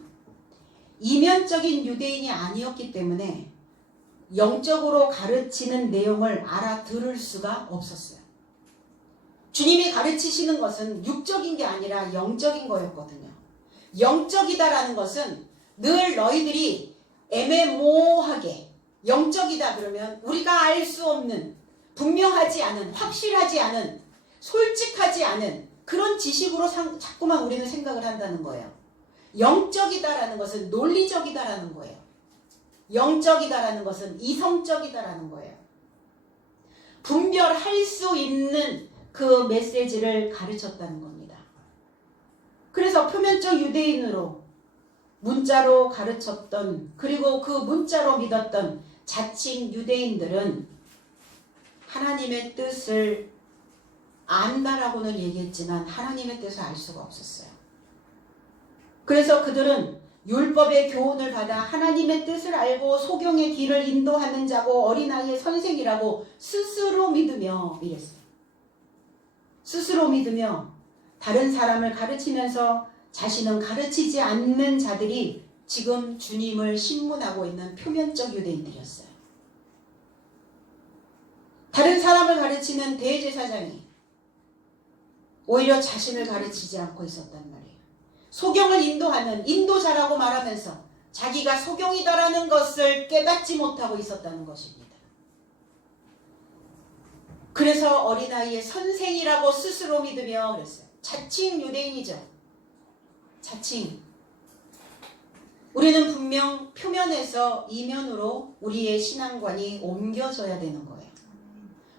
이면적인 유대인이 아니었기 때문에 영적으로 가르치는 내용을 알아들을 수가 없었어요. 주님이 가르치시는 것은 육적인 게 아니라 영적인 거였거든요. 영적이다라는 것은 늘 너희들이 애매모호하게, 영적이다 그러면 우리가 알 수 없는, 분명하지 않은, 확실하지 않은, 솔직하지 않은 그런 지식으로 자꾸만 우리는 생각을 한다는 거예요. 영적이다라는 것은 논리적이다라는 거예요. 영적이다라는 것은 이성적이다라는 거예요. 분별할 수 있는 그 메시지를 가르쳤다는 겁니다. 그래서 표면적 유대인으로 문자로 가르쳤던, 그리고 그 문자로 믿었던 자칭 유대인들은 하나님의 뜻을 안다라고는 얘기했지만 하나님의 뜻을 알 수가 없었어요. 그래서 그들은 율법의 교훈을 받아 하나님의 뜻을 알고 소경의 길을 인도하는 자고 어린아이의 선생이라고 스스로 믿으며 이랬어요. 스스로 믿으며 다른 사람을 가르치면서 자신은 가르치지 않는 자들이 지금 주님을 신문하고 있는 표면적 유대인들이었어요. 다른 사람을 가르치는 대제사장이 오히려 자신을 가르치지 않고 있었단 말이에요. 소경을 인도하는 인도자라고 말하면서 자기가 소경이다라는 것을 깨닫지 못하고 있었다는 것입니다. 그래서 어린아이의 선생이라고 스스로 믿으며 그랬어요. 자칭 유대인이죠. 자칭. 우리는 분명 표면에서 이면으로 우리의 신앙관이 옮겨져야 되는 거예요.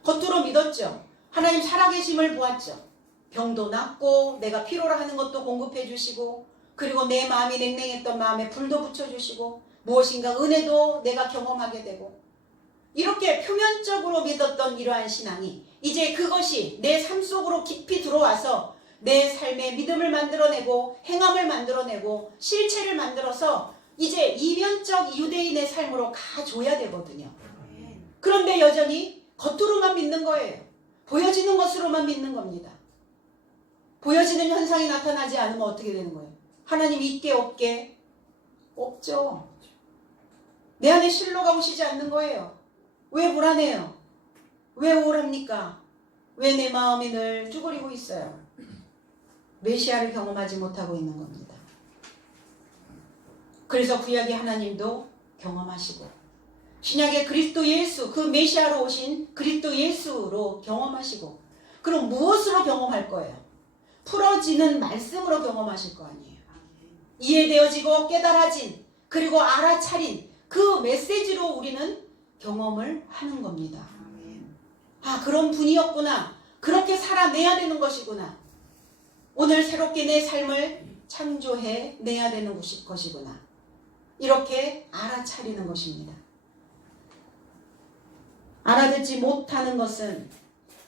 겉으로 믿었죠. 하나님 살아계심을 보았죠. 병도 낫고 내가 필요로 하는 것도 공급해 주시고, 그리고 내 마음이 냉랭했던 마음에 불도 붙여주시고, 무엇인가 은혜도 내가 경험하게 되고, 이렇게 표면적으로 믿었던 이러한 신앙이 이제 그것이 내 삶 속으로 깊이 들어와서 내 삶의 믿음을 만들어내고 행함을 만들어내고 실체를 만들어서 이제 이면적 유대인의 삶으로 가줘야 되거든요. 그런데 여전히 겉으로만 믿는 거예요. 보여지는 것으로만 믿는 겁니다. 보여지는 현상이 나타나지 않으면 어떻게 되는 거예요? 하나님 있게 없게? 없죠. 내 안에 신로가 오시지 않는 거예요. 왜 불안해요? 왜 우울합니까? 왜 내 마음이 늘 쭈그리고 있어요? 메시아를 경험하지 못하고 있는 겁니다. 그래서 구약의 하나님도 경험하시고 신약의 그리스도 예수, 그 메시아로 오신 그리스도 예수로 경험하시고, 그럼 무엇으로 경험할 거예요? 풀어지는 말씀으로 경험하실 거 아니에요. 이해되어지고 깨달아진, 그리고 알아차린 그 메시지로 우리는 경험을 하는 겁니다. 아, 그런 분이었구나. 그렇게 살아내야 되는 것이구나. 오늘 새롭게 내 삶을 창조해 내야 되는 것이구나. 이렇게 알아차리는 것입니다. 알아듣지 못하는 것은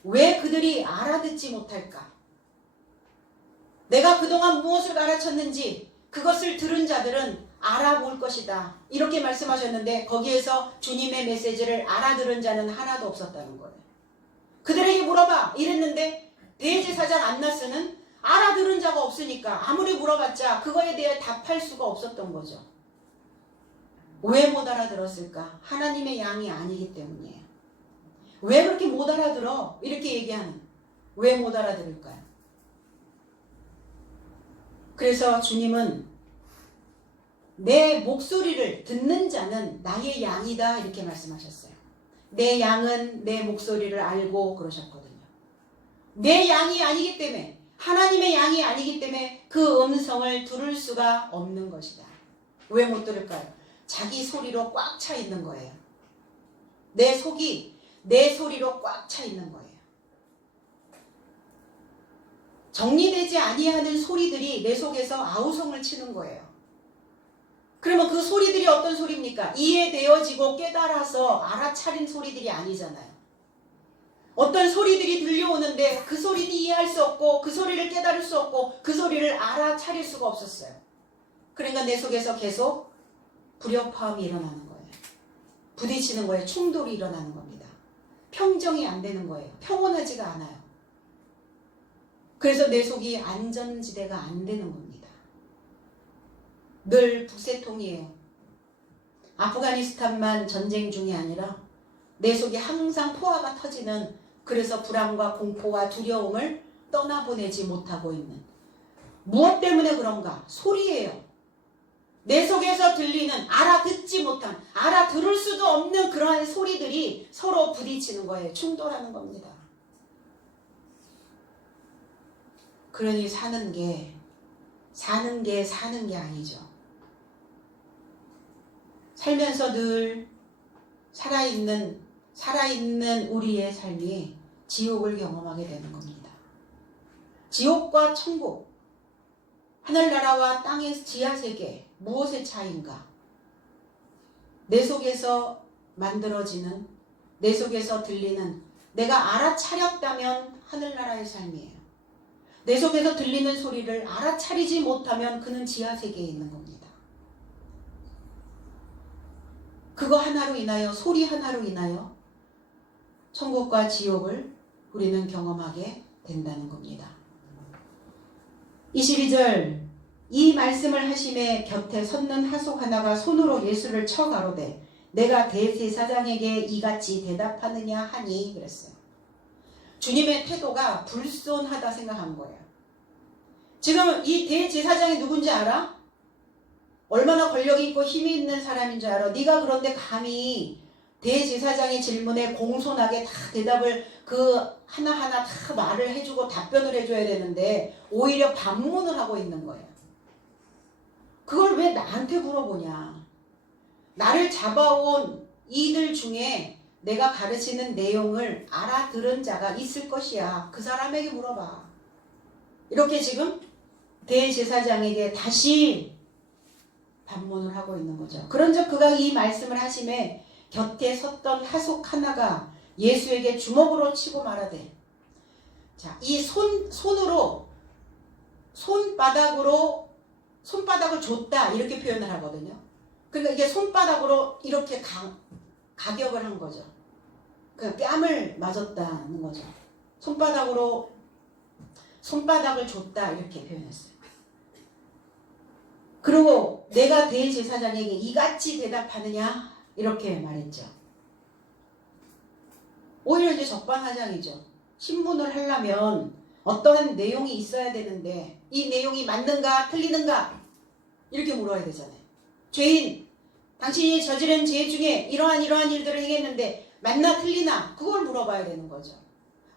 왜 그들이 알아듣지 못할까? 내가 그동안 무엇을 가르쳤는지 그것을 들은 자들은 알아볼 것이다. 이렇게 말씀하셨는데 거기에서 주님의 메시지를 알아들은 자는 하나도 없었다는 거예요. 그들에게 물어봐 이랬는데 대제사장 안나스는 알아들은 자가 없으니까 아무리 물어봤자 그거에 대해 답할 수가 없었던 거죠. 왜 못 알아들었을까? 하나님의 양이 아니기 때문이에요. 왜 그렇게 못 알아들어? 이렇게 얘기하는. 왜 못 알아들을까요? 그래서 주님은 내 목소리를 듣는 자는 나의 양이다 이렇게 말씀하셨어요. 내 양은 내 목소리를 알고 그러셨거든요. 내 양이 아니기 때문에, 하나님의 양이 아니기 때문에 그 음성을 들을 수가 없는 것이다. 왜 못 들을까요? 자기 소리로 꽉 차 있는 거예요. 내 속이 내 소리로 꽉 차 있는 거예요. 정리되지 아니하는 소리들이 내 속에서 아우성을 치는 거예요. 그러면 그 소리들이 어떤 소리입니까? 이해되어지고 깨달아서 알아차린 소리들이 아니잖아요. 어떤 소리들이 들려오는데 그 소리는 이해할 수 없고 그 소리를 깨달을 수 없고 그 소리를 알아차릴 수가 없었어요. 그러니까 내 속에서 계속 불협화음이 일어나는 거예요. 부딪히는 거예요. 충돌이 일어나는 겁니다. 평정이 안 되는 거예요. 평온하지가 않아요. 그래서 내 속이 안전지대가 안 되는 겁니다. 늘 북새통이에요. 아프가니스탄만 전쟁 중이 아니라 내 속에 항상 포화가 터지는, 그래서 불안과 공포와 두려움을 떠나보내지 못하고 있는, 무엇 때문에 그런가? 소리예요. 내 속에서 들리는 알아듣지 못한, 알아들을 수도 없는 그러한 소리들이 서로 부딪히는 거예요. 충돌하는 겁니다. 그러니 사는 게 사는 게 아니죠. 살면서 늘 살아있는 우리의 삶이 지옥을 경험하게 되는 겁니다. 지옥과 천국, 하늘나라와 땅의 지하세계, 무엇의 차이인가? 내 속에서 만들어지는, 내 속에서 들리는, 내가 알아차렸다면 하늘나라의 삶이에요. 내 속에서 들리는 소리를 알아차리지 못하면 그는 지하세계에 있는 겁니다. 그거 하나로 인하여, 소리 하나로 인하여 천국과 지옥을 우리는 경험하게 된다는 겁니다. 22절, 이 말씀을 하심에 곁에 섰는 하속 하나가 손으로 예수를 쳐 가로되 내가 대제사장에게 이같이 대답하느냐 하니 그랬어요. 주님의 태도가 불손하다 생각한 거예요. 지금 이 대제사장이 누군지 알아? 얼마나 권력이 있고 힘이 있는 사람인 줄 알아? 네가 그런데 감히 대제사장의 질문에 공손하게 다 대답을 그 하나하나 다 말을 해주고 답변을 해줘야 되는데 오히려 반문을 하고 있는 거예요. 그걸 왜 나한테 물어보냐? 나를 잡아온 이들 중에 내가 가르치는 내용을 알아들은 자가 있을 것이야. 그 사람에게 물어봐. 이렇게 지금 대제사장에게 다시 반문을 하고 있는 거죠. 그런즉 그가 이 말씀을 하심에 곁에 섰던 하속 하나가 예수에게 주먹으로 치고 말하되, 자, 이 손으로 손바닥을 줬다 이렇게 표현을 하거든요. 그러니까 이게 손바닥으로 이렇게 가격을 한 거죠. 그 뺨을 맞았다는 거죠. 손바닥을 줬다 이렇게 표현했어요. 그리고 내가 대제사장에게 이같이 대답하느냐 이렇게 말했죠. 오히려 이제 적반하장이죠. 신문을 하려면 어떠한 내용이 있어야 되는데 이 내용이 맞는가 틀리는가 이렇게 물어야 되잖아요. 죄인, 당신이 저지른 죄 중에 이러한 일들을 행했는데 맞나 틀리나 그걸 물어봐야 되는 거죠.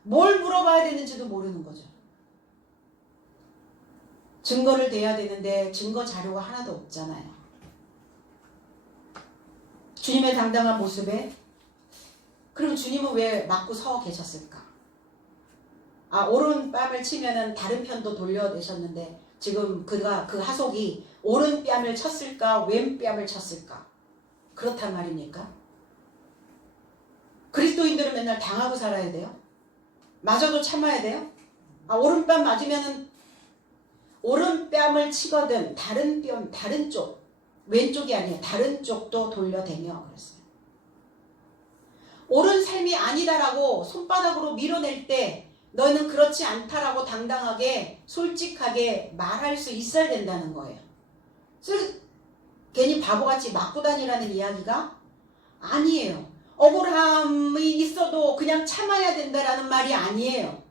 뭘 물어봐야 되는지도 모르는 거죠. 증거를 대야 되는데 증거 자료가 하나도 없잖아요. 주님의 당당한 모습에 그럼 주님은 왜 맞고 서 계셨을까? 오른뺨을 치면은 다른 편도 돌려내셨는데 지금 그가 그 하속이 오른뺨을 쳤을까 왼뺨을 쳤을까? 그렇단 말입니까? 그리스도인들은 맨날 당하고 살아야 돼요? 맞아도 참아야 돼요? 오른뺨 맞으면은 오른뺨을 치거든 다른 뺨, 다른 쪽, 왼쪽이 아니에요. 다른 쪽도 돌려대며 그랬어요. 옳은 삶이 아니다라고 손바닥으로 밀어낼 때 너는 그렇지 않다라고 당당하게 솔직하게 말할 수 있어야 된다는 거예요. 괜히 바보같이 맞고 다니라는 이야기가 아니에요. 억울함이 있어도 그냥 참아야 된다라는 말이 아니에요.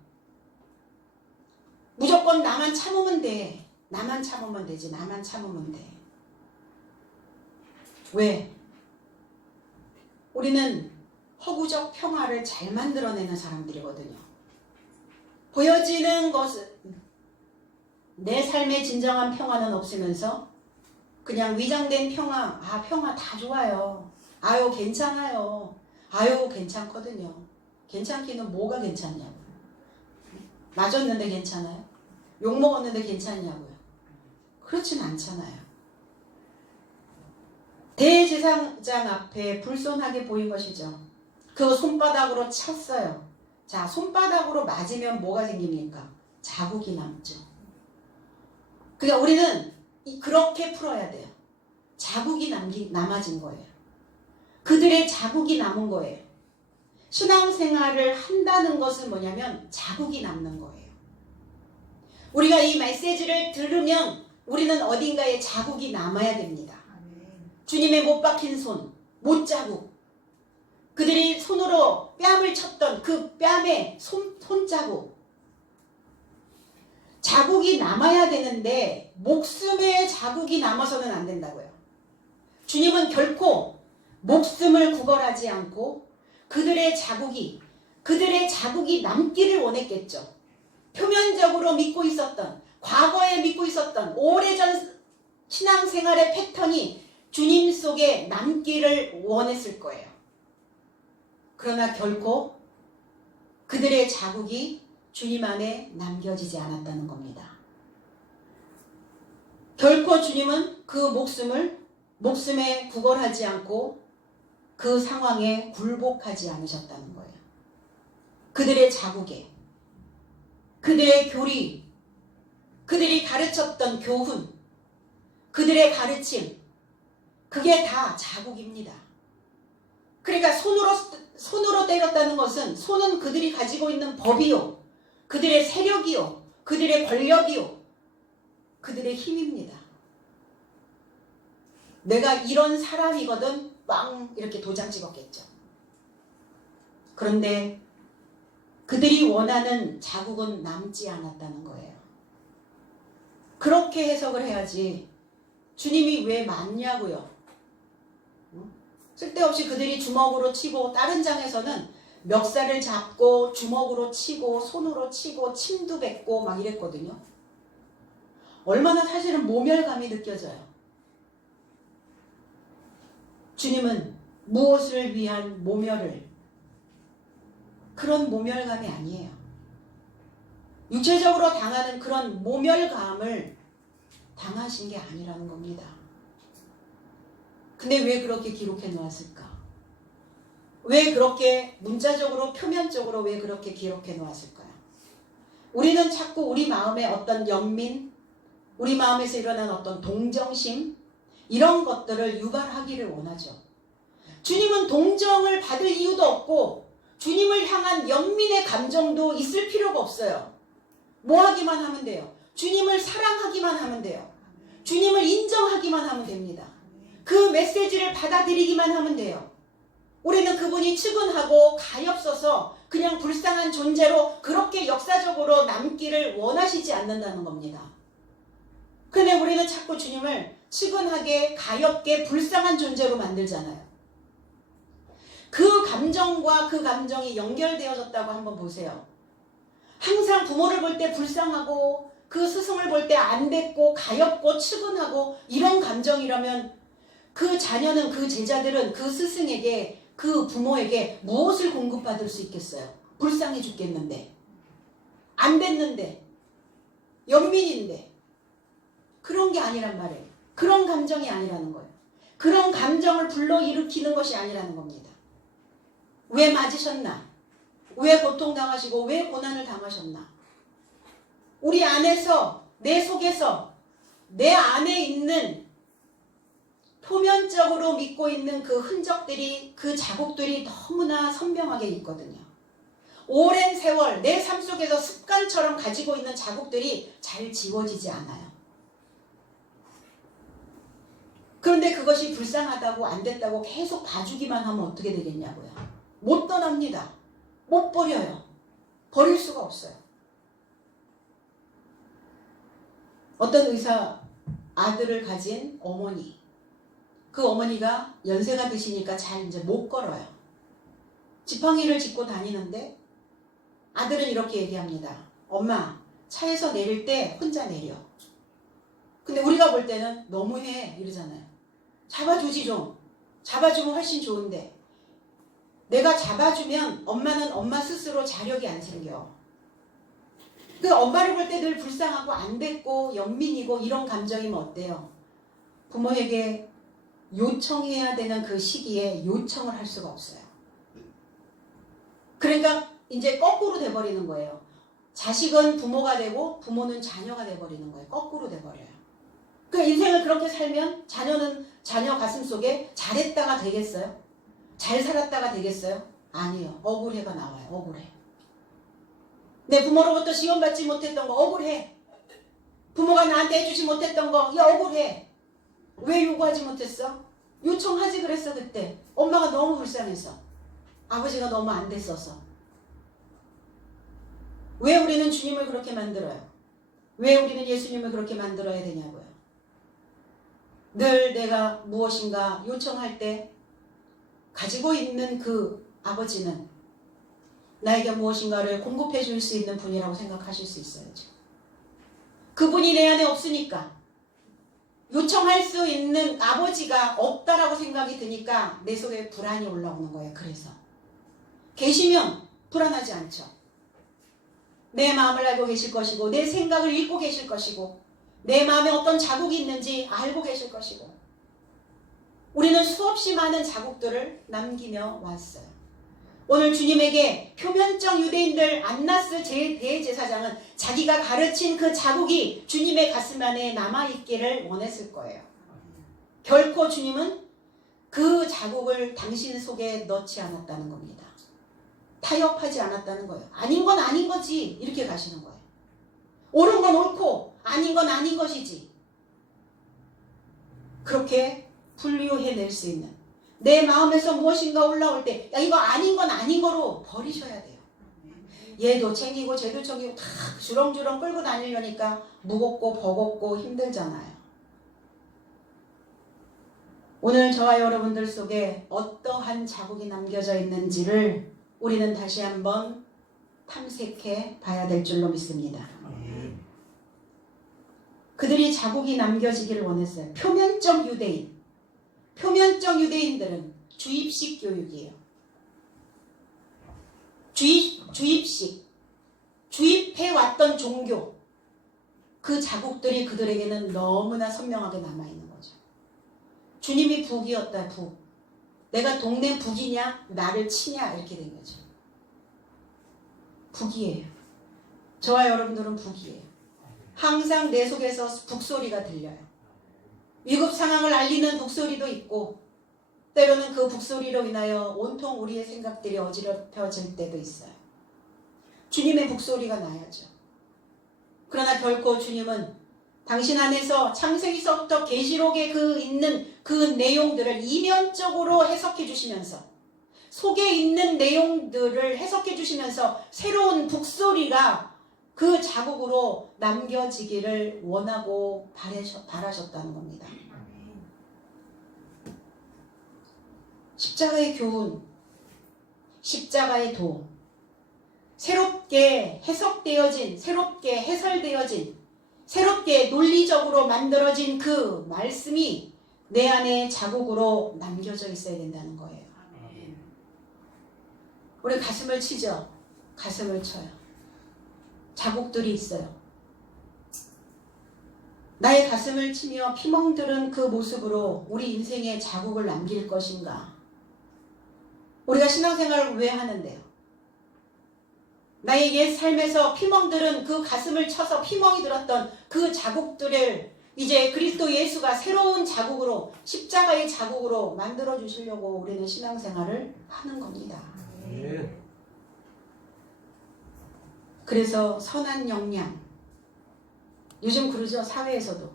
무조건 나만 참으면 돼. 나만 참으면 되지. 나만 참으면 돼. 왜? 우리는 허구적 평화를 잘 만들어내는 사람들이거든요. 보여지는 것은 내 삶의 진정한 평화는 없으면서 그냥 위장된 평화, 평화 다 좋아요. 괜찮아요. 괜찮거든요. 괜찮기는 뭐가 괜찮냐고요. 맞았는데 괜찮아요? 욕먹었는데 괜찮냐고요. 그렇진 않잖아요. 대제사장 앞에 불손하게 보인 것이죠. 그 손바닥으로 쳤어요. 자, 손바닥으로 맞으면 뭐가 생깁니까? 자국이 남죠. 그러니까 우리는 그렇게 풀어야 돼요. 자국이 남아진 거예요. 그들의 자국이 남은 거예요. 신앙생활을 한다는 것은 뭐냐면 자국이 남는 거예요. 우리가 이 메시지를 들으면 우리는 어딘가에 자국이 남아야 됩니다. 주님의 못 박힌 손, 못자국. 그들이 손으로 뺨을 쳤던 그 뺨의 손자국. 자국이 남아야 되는데 목숨에 자국이 남아서는 안 된다고요. 주님은 결코 목숨을 구걸하지 않고 그들의 자국이 남기를 원했겠죠. 표면적으로 믿고 있었던, 과거에 믿고 있었던 오래전 신앙생활의 패턴이 주님 속에 남기를 원했을 거예요. 그러나 결코 그들의 자국이 주님 안에 남겨지지 않았다는 겁니다. 결코 주님은 그 목숨에 구걸하지 않고 그 상황에 굴복하지 않으셨다는 거예요. 그들의 자국에, 그들의 교리, 그들이 가르쳤던 교훈, 그들의 가르침, 그게 다 자국입니다. 그러니까 손으로 때렸다는 것은 손은 그들이 가지고 있는 법이요, 그들의 세력이요, 그들의 권력이요, 그들의 힘입니다. 내가 이런 사람이거든 빵 이렇게 도장 찍었겠죠. 그런데 그들이 원하는 자국은 남지 않았다는 거예요. 그렇게 해석을 해야지 주님이 왜 맞냐고요. 쓸데없이 그들이 주먹으로 치고 다른 장에서는 멱살을 잡고 주먹으로 치고 손으로 치고 침도 뱉고 막 이랬거든요. 얼마나 사실은 모멸감이 느껴져요. 주님은 무엇을 위한 모멸을, 그런 모멸감이 아니에요. 육체적으로 당하는 그런 모멸감을 당하신 게 아니라는 겁니다. 근데 왜 그렇게 기록해 놓았을까? 왜 그렇게 문자적으로 표면적으로 왜 그렇게 기록해 놓았을까요? 우리는 자꾸 우리 마음에 어떤 연민, 우리 마음에서 일어난 어떤 동정심, 이런 것들을 유발하기를 원하죠. 주님은 동정을 받을 이유도 없고 주님을 향한 연민의 감정도 있을 필요가 없어요. 뭐 하기만 하면 돼요? 주님을 사랑하기만 하면 돼요. 주님을 인정하기만 하면 됩니다. 그 메시지를 받아들이기만 하면 돼요. 우리는 그분이 측은하고 가엾어서 그냥 불쌍한 존재로 그렇게 역사적으로 남기를 원하시지 않는다는 겁니다. 그런데 우리는 자꾸 주님을 측은하게 가엾게 불쌍한 존재로 만들잖아요. 그 감정과 그 감정이 연결되어졌다고 한번 보세요. 항상 부모를 볼 때 불쌍하고 그 스승을 볼 때 안됐고 가엾고 측은하고 이런 감정이라면 그 자녀는, 그 제자들은 그 스승에게, 그 부모에게 무엇을 공급받을 수 있겠어요? 불쌍해 죽겠는데, 안 됐는데, 연민인데. 그런 게 아니란 말이에요. 그런 감정이 아니라는 거예요. 그런 감정을 불러일으키는 것이 아니라는 겁니다. 왜 맞으셨나? 왜 고통당하시고 왜 고난을 당하셨나? 우리 안에서, 내 속에서, 내 안에 있는 표면적으로 믿고 있는 그 흔적들이, 그 자국들이 너무나 선명하게 있거든요. 오랜 세월 내 삶 속에서 습관처럼 가지고 있는 자국들이 잘 지워지지 않아요. 그런데 그것이 불쌍하다고 안 됐다고 계속 봐주기만 하면 어떻게 되겠냐고요. 못 떠납니다. 못 버려요. 버릴 수가 없어요. 어떤 의사 아들을 가진 어머니, 그 어머니가 연세가 드시니까 잘 이제 못 걸어요. 지팡이를 짚고 다니는데 아들은 이렇게 얘기합니다. 엄마, 차에서 내릴 때 혼자 내려. 근데 우리가 볼 때는 너무해 이러잖아요. 잡아주지 좀. 잡아주면 훨씬 좋은데 내가 잡아주면 엄마는 엄마 스스로 자력이 안 생겨. 그 엄마를 볼 때 늘 불쌍하고 안 됐고 연민이고 이런 감정이면 어때요? 부모에게 요청해야 되는 그 시기에 요청을 할 수가 없어요. 그러니까 이제 거꾸로 돼버리는 거예요. 자식은 부모가 되고 부모는 자녀가 돼버리는 거예요. 거꾸로 돼버려요. 그 인생을 그렇게 살면 자녀는 자녀 가슴속에 잘했다가 되겠어요? 잘 살았다가 되겠어요? 아니요. 억울해가 나와요. 억울해. 내 부모로부터 지원받지 못했던 거 억울해. 부모가 나한테 해주지 못했던 거 억울해. 왜 요구하지 못했어? 요청하지 그랬어 그때. 엄마가 너무 불쌍해서. 아버지가 너무 안 됐어서. 왜 우리는 주님을 그렇게 만들어요? 왜 우리는 예수님을 그렇게 만들어야 되냐고요. 늘 내가 무엇인가 요청할 때 가지고 있는 그 아버지는 나에게 무엇인가를 공급해 줄 수 있는 분이라고 생각하실 수 있어야죠. 그분이 내 안에 없으니까 요청할 수 있는 아버지가 없다라고 생각이 드니까 내 속에 불안이 올라오는 거예요. 그래서 계시면 불안하지 않죠. 내 마음을 알고 계실 것이고 내 생각을 읽고 계실 것이고 내 마음에 어떤 자국이 있는지 알고 계실 것이고 우리는 수없이 많은 자국들을 남기며 왔어요. 오늘 주님에게 표면적 유대인들 안나스 대제사장은 자기가 가르친 그 자국이 주님의 가슴 안에 남아있기를 원했을 거예요. 결코 주님은 그 자국을 당신 속에 넣지 않았다는 겁니다. 타협하지 않았다는 거예요. 아닌 건 아닌 거지 이렇게 가시는 거예요. 옳은 건 옳고 아닌 건 아닌 것이지. 그렇게 분류해낼 수 있는 내 마음에서 무엇인가 올라올 때 야 이거 아닌 건 아닌 거로 버리셔야 돼요. 얘도 챙기고 쟤도 챙기고 다 주렁주렁 끌고 다니려니까 무겁고 버겁고 힘들잖아요. 오늘 저와 여러분들 속에 어떠한 자국이 남겨져 있는지를 우리는 다시 한번 탐색해 봐야 될 줄로 믿습니다. 그들이 자국이 남겨지기를 원했어요. 표면적 유대인. 표면적 유대인들은 주입식 교육이에요. 주입식. 주입해왔던 종교. 그 자국들이 그들에게는 너무나 선명하게 남아있는 거죠. 주님이 북이었다. 북. 내가 동네 북이냐 나를 치냐 이렇게 된 거죠. 북이에요. 저와 여러분들은 북이에요. 항상 내 속에서 북소리가 들려요. 위급 상황을 알리는 북소리도 있고 때로는 그 북소리로 인하여 온통 우리의 생각들이 어지럽혀질 때도 있어요. 주님의 북소리가 나야죠. 그러나 결코 주님은 당신 안에서 창세기서부터 계시록에 있는 그 내용들을 이면적으로 해석해 주시면서 속에 있는 내용들을 해석해 주시면서 새로운 북소리가 그 자국으로 남겨지기를 원하고 바라셨다는 겁니다. 십자가의 교훈, 십자가의 도, 새롭게 해석되어진, 새롭게 해설되어진, 새롭게 논리적으로 만들어진 그 말씀이 내 안에 자국으로 남겨져 있어야 된다는 거예요. 우리 가슴을 치죠. 가슴을 쳐요. 자국들이 있어요. 나의 가슴을 치며 피멍들은 그 모습으로 우리 인생에 자국을 남길 것인가? 우리가 신앙생활을 왜 하는데요? 나의 옛 삶에서 피멍들은 그 가슴을 쳐서 피멍이 들었던 그 자국들을 이제 그리스도 예수가 새로운 자국으로, 십자가의 자국으로 만들어 주시려고 우리는 신앙생활을 하는 겁니다. 그래서 선한 영양, 요즘 그러죠. 사회에서도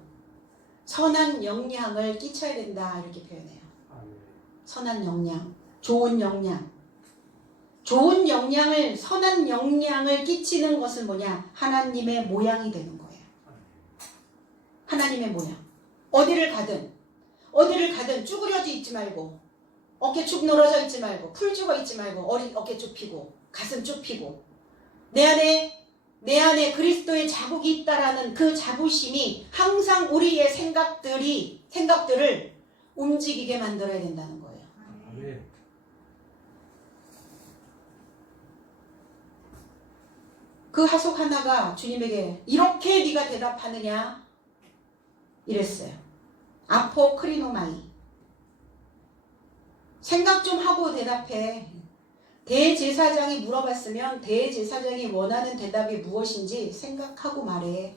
선한 영향을 끼쳐야 된다 이렇게 표현해요. 선한 영양, 좋은 영양. 좋은 영향을, 선한 영향을 끼치는 것은 뭐냐? 하나님의 모양이 되는 거예요. 하나님의 모양. 어디를 가든 쭈그려져 있지 말고, 어깨 축 늘어져 있지 말고, 풀 죽어 있지 말고, 어깨 쭉 펴고, 가슴 쭉 펴고, 내 안에 그리스도의 자국이 있다라는 그 자부심이 항상 우리의 생각들을 움직이게 만들어야 된다는 거예요. 그 하속 하나가 주님에게 이렇게 네가 대답하느냐 이랬어요. 아포크리노마이. 생각 좀 하고 대답해. 대제사장이 물어봤으면 대제사장이 원하는 대답이 무엇인지 생각하고 말해.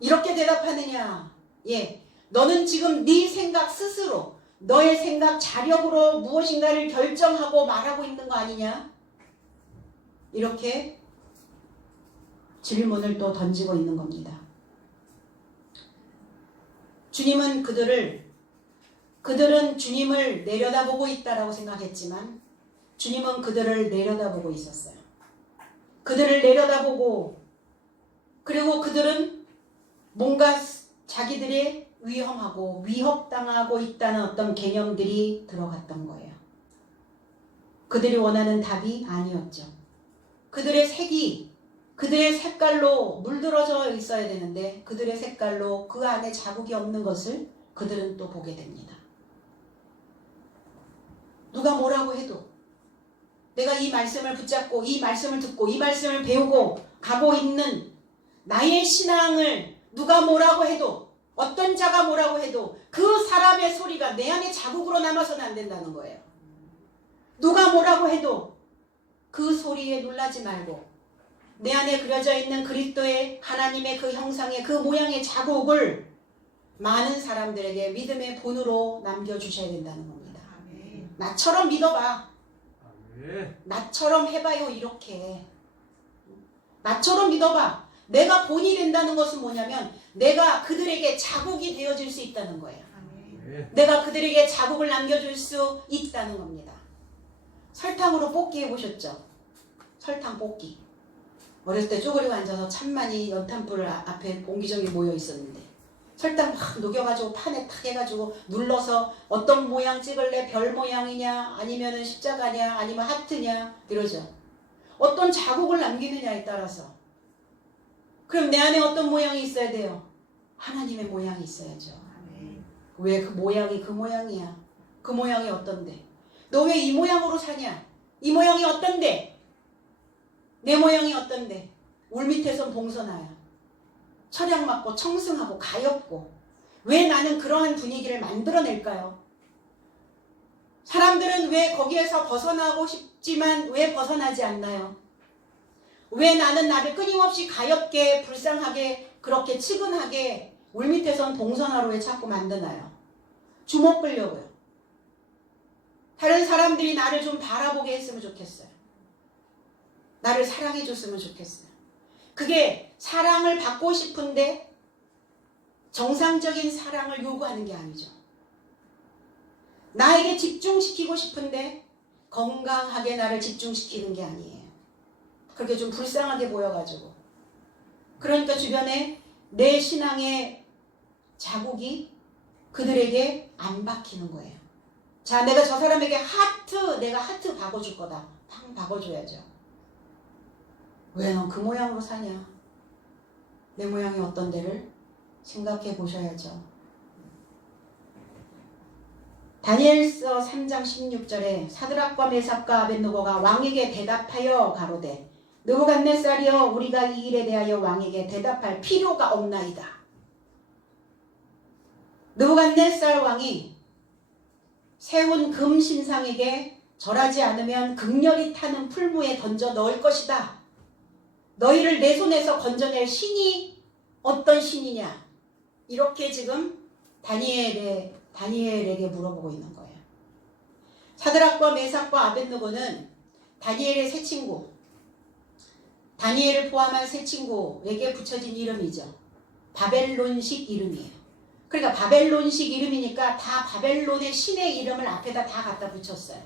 이렇게 대답하느냐? 예, 너는 지금 네 생각 스스로, 너의 생각 자력으로 무엇인가를 결정하고 말하고 있는 거 아니냐? 이렇게 질문을 또 던지고 있는 겁니다. 주님은 그들은 주님을 내려다보고 있다라고 생각했지만 주님은 그들을 내려다보고 있었어요. 그들을 내려다보고, 그리고 그들은 뭔가 자기들의 위험하고 위협당하고 있다는 어떤 개념들이 들어갔던 거예요. 그들이 원하는 답이 아니었죠. 그들의 색깔로 물들어져 있어야 되는데 그들의 색깔로 그 안에 자국이 없는 것을 그들은 또 보게 됩니다. 누가 뭐라고 해도 내가 이 말씀을 붙잡고 이 말씀을 듣고 이 말씀을 배우고 가고 있는 나의 신앙을 누가 뭐라고 해도, 어떤 자가 뭐라고 해도 그 사람의 소리가 내 안에 자국으로 남아서는 안 된다는 거예요. 누가 뭐라고 해도 그 소리에 놀라지 말고 내 안에 그려져 있는 그리스도의 하나님의 그 형상의 그 모양의 자국을 많은 사람들에게 믿음의 본으로 남겨주셔야 된다는 겁니다. 나처럼 믿어봐. 나처럼 해봐요. 이렇게 나처럼 믿어봐. 내가 본이 된다는 것은 뭐냐면 내가 그들에게 자국이 되어질 수 있다는 거예요. 내가 그들에게 자국을 남겨줄 수 있다는 겁니다. 설탕으로 볶기 해보셨죠? 설탕 볶기. 어렸을 때 쪼그리고 앉아서 참많이 연탄불 앞에 옹기종이 모여 있었는데 설탕 막 녹여가지고 판에 탁 해가지고 눌러서 어떤 모양 찍을래? 별 모양이냐? 아니면 십자가냐? 아니면 하트냐? 이러죠. 어떤 자국을 남기느냐에 따라서. 그럼 내 안에 어떤 모양이 있어야 돼요? 하나님의 모양이 있어야죠. 왜 그 모양이 그 모양이야? 그 모양이 어떤데? 너 왜 이 모양으로 사냐? 이 모양이 어떤데? 내 모양이 어떤데? 울밑에선 봉선하야. 철양 맞고 청승하고 가엾고. 왜 나는 그러한 분위기를 만들어낼까요? 사람들은 왜 거기에서 벗어나고 싶지만 왜 벗어나지 않나요? 왜 나는 나를 끊임없이 가엾게, 불쌍하게, 그렇게 측은하게 울밑에선 봉선하로 왜 자꾸 만드나요? 주목하려고요. 다른 사람들이 나를 좀 바라보게 했으면 좋겠어요. 나를 사랑해 줬으면 좋겠어요. 그게 사랑을 받고 싶은데 정상적인 사랑을 요구하는 게 아니죠. 나에게 집중시키고 싶은데 건강하게 나를 집중시키는 게 아니에요. 그렇게 좀 불쌍하게 보여가지고. 그러니까 주변에 내 신앙의 자국이 그들에게 안 박히는 거예요. 자, 내가 저 사람에게 내가 하트 박아줄 거다. 팡 박아줘야죠. 왜 넌 그 모양으로 사냐? 내 모양이 어떤 데를 생각해 보셔야죠. 다니엘서 3장 16절에 사드락과 메삭과 아벳느고가 왕에게 대답하여 가로되 느부갓네살이여 우리가 이 일에 대하여 왕에게 대답할 필요가 없나이다. 느부갓네살 왕이 세운 금 신상에게 절하지 않으면 극렬히 타는 풀무에 던져 넣을 것이다. 너희를 내 손에서 건져낼 신이 어떤 신이냐? 이렇게 지금 다니엘에게 물어보고 있는 거예요. 사드락과 메삭과 아벳느고는 다니엘의 세 친구, 다니엘을 포함한 세 친구에게 붙여진 이름이죠. 바벨론식 이름이에요. 그러니까 바벨론식 이름이니까 다 바벨론의 신의 이름을 앞에다 다 갖다 붙였어요.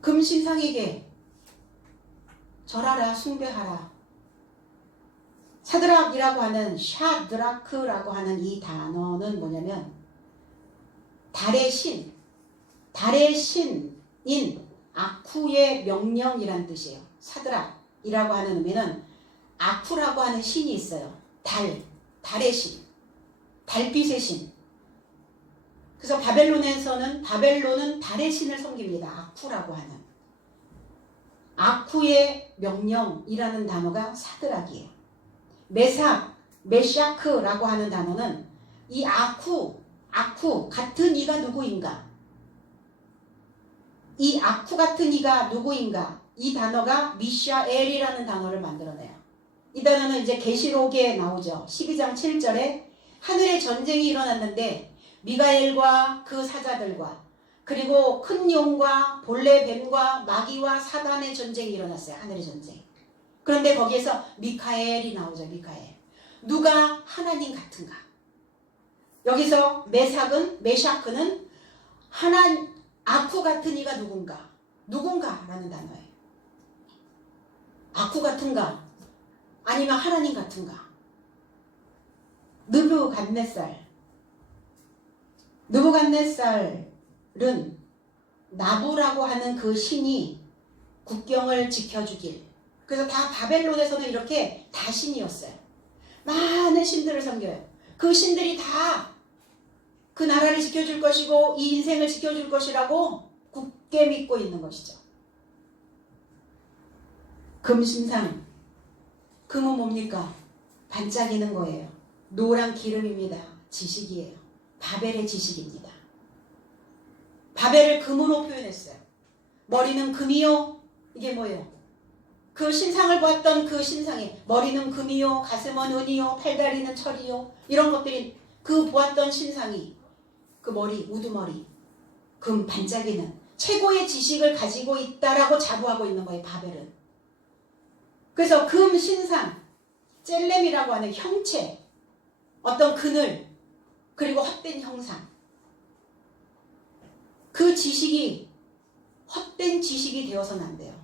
금신상에게 절하라, 숭배하라. 사드락이라고 하는 샤드라크라고 하는 이 단어는 뭐냐면 달의 신인 아쿠의 명령이란 뜻이에요. 사드락이라고 하는 의미는 아쿠라고 하는 신이 있어요. 달의 신, 달빛의 신. 그래서 바벨론은 달의 신을 섬깁니다. 아쿠라고 하는. 아쿠의 명령이라는 단어가 사드락이에요. 메샤크라고 하는 단어는 이 아쿠 같은 이가 누구인가? 이 아쿠 같은 이가 누구인가? 이 단어가 미샤엘이라는 단어를 만들어내요. 이 단어는 이제 계시록에 나오죠. 12장 7절에 하늘에 전쟁이 일어났는데 미가엘과 그 사자들과 그리고 큰 용과 본래 뱀과 마귀와 사단의 전쟁이 일어났어요. 하늘의 전쟁. 그런데 거기에서 미카엘이 나오죠. 미카엘. 누가 하나님 같은가? 여기서 메샤크는 아쿠 같은 이가 누군가라는 단어예요. 아쿠 같은가? 아니면 하나님 같은가? 느부갓네살은 나부라고 하는 그 신이 국경을 지켜주길. 그래서 다 바벨론에서는 이렇게 다 신이었어요. 많은 신들을 섬겨요. 그 신들이 다 그 나라를 지켜줄 것이고 이 인생을 지켜줄 것이라고 굳게 믿고 있는 것이죠. 금신상. 금은 뭡니까? 반짝이는 거예요. 노란 기름입니다. 지식이에요. 바벨의 지식입니다. 바벨을 금으로 표현했어요. 머리는 금이요. 이게 뭐예요? 그 신상을 보았던 그 신상에 머리는 금이요, 가슴은 은이요, 팔다리는 철이요. 이런 것들이 그 보았던 신상이 그 머리, 우두머리, 금 반짝이는 최고의 지식을 가지고 있다라고 자부하고 있는 거예요. 바벨은. 그래서 금 신상, 젤렘이라고 하는 형체, 어떤 그늘, 그리고 헛된 형상. 그 지식이 헛된 지식이 되어서는 안 돼요.